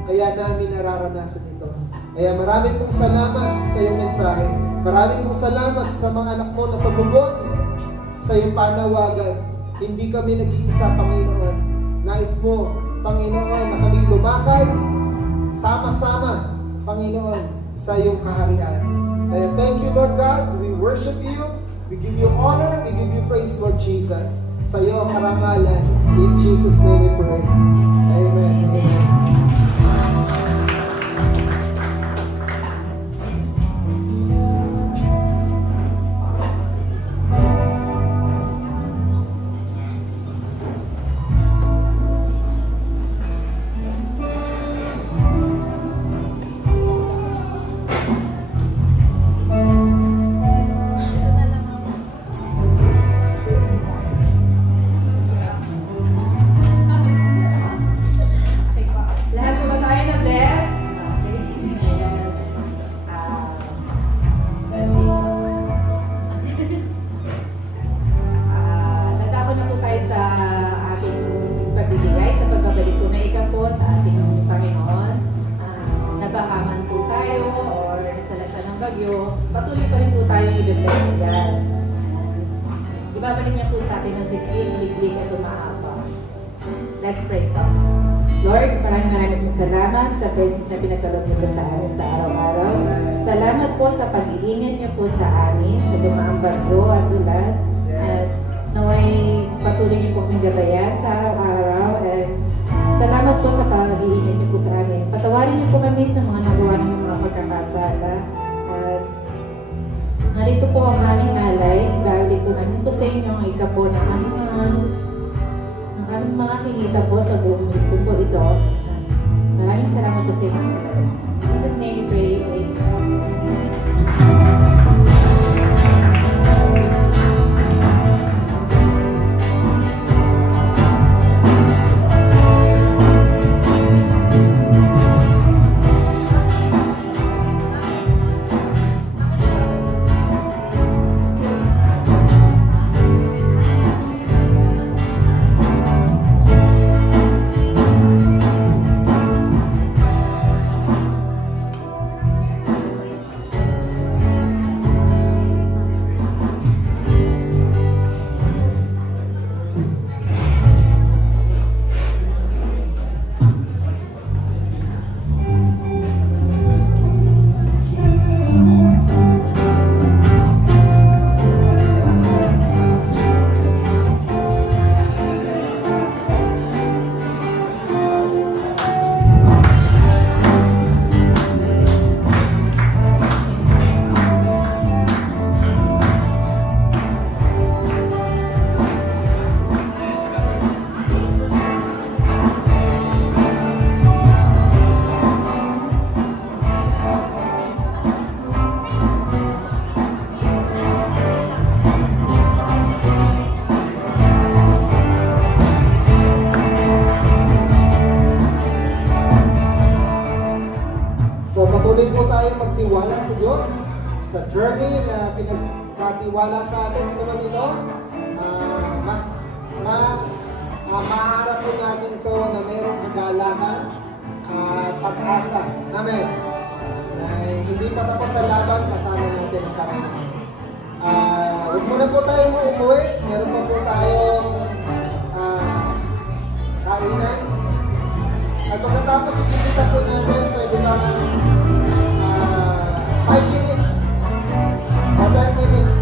Kaya namin nararanasan ito. Kaya maraming pong salamat sa iyong mensahe. Maraming pong salamat sa mga anak mo na tumugon sa iyong panawagan. Hindi kami nag-iisa, Panginoon. Nais mo, Panginoon, na kami lumakad sama-sama, Panginoon, sa iyong kaharian. Kaya thank you, Lord God. We worship you. We give you honor. We give you praise, Lord Jesus. Sa iyo ang karangalan. In Jesus' name we pray. Amen. Amen. Patuloy pa rin po tayo i-bless ng God. Ibabalik niya po sa atin ang siksik, liglig at umaapa. Let's pray po. Lord, maraming salamat sa blessing na pinagkaloob niyo po sa amin sa araw-araw. Salamat po sa pag-iingat niyo po sa amin, sa dumaang bagyo at ulan. At naway patuloy niyo po kong gabayan sa araw-araw. At salamat po sa pag-iingat niyo po sa amin. Patawarin niyo po kami sa mga nagawa ng mga pagkakasala. At narito po ang aming alay. Ibabalik po namin po sa inyo ang ikapo ng aming mga kinita po sa buong linggo po ito. Maraming salamat po sa inyo. In Jesus' name we pray. Amen. So patuloy po tayo magtiwala sa Diyos sa journey na pinagkatiwala sa atin. Ano man ito, maharap po natin ito na mayroong kagalakan at pag-asa. Amen. Hindi pa tapos sa laban, kasama natin ang Panginoon. Huwag muna po tayo umuwi. Meron pa po tayong kainan. At pagkatapos ibisita po natin, pwede ba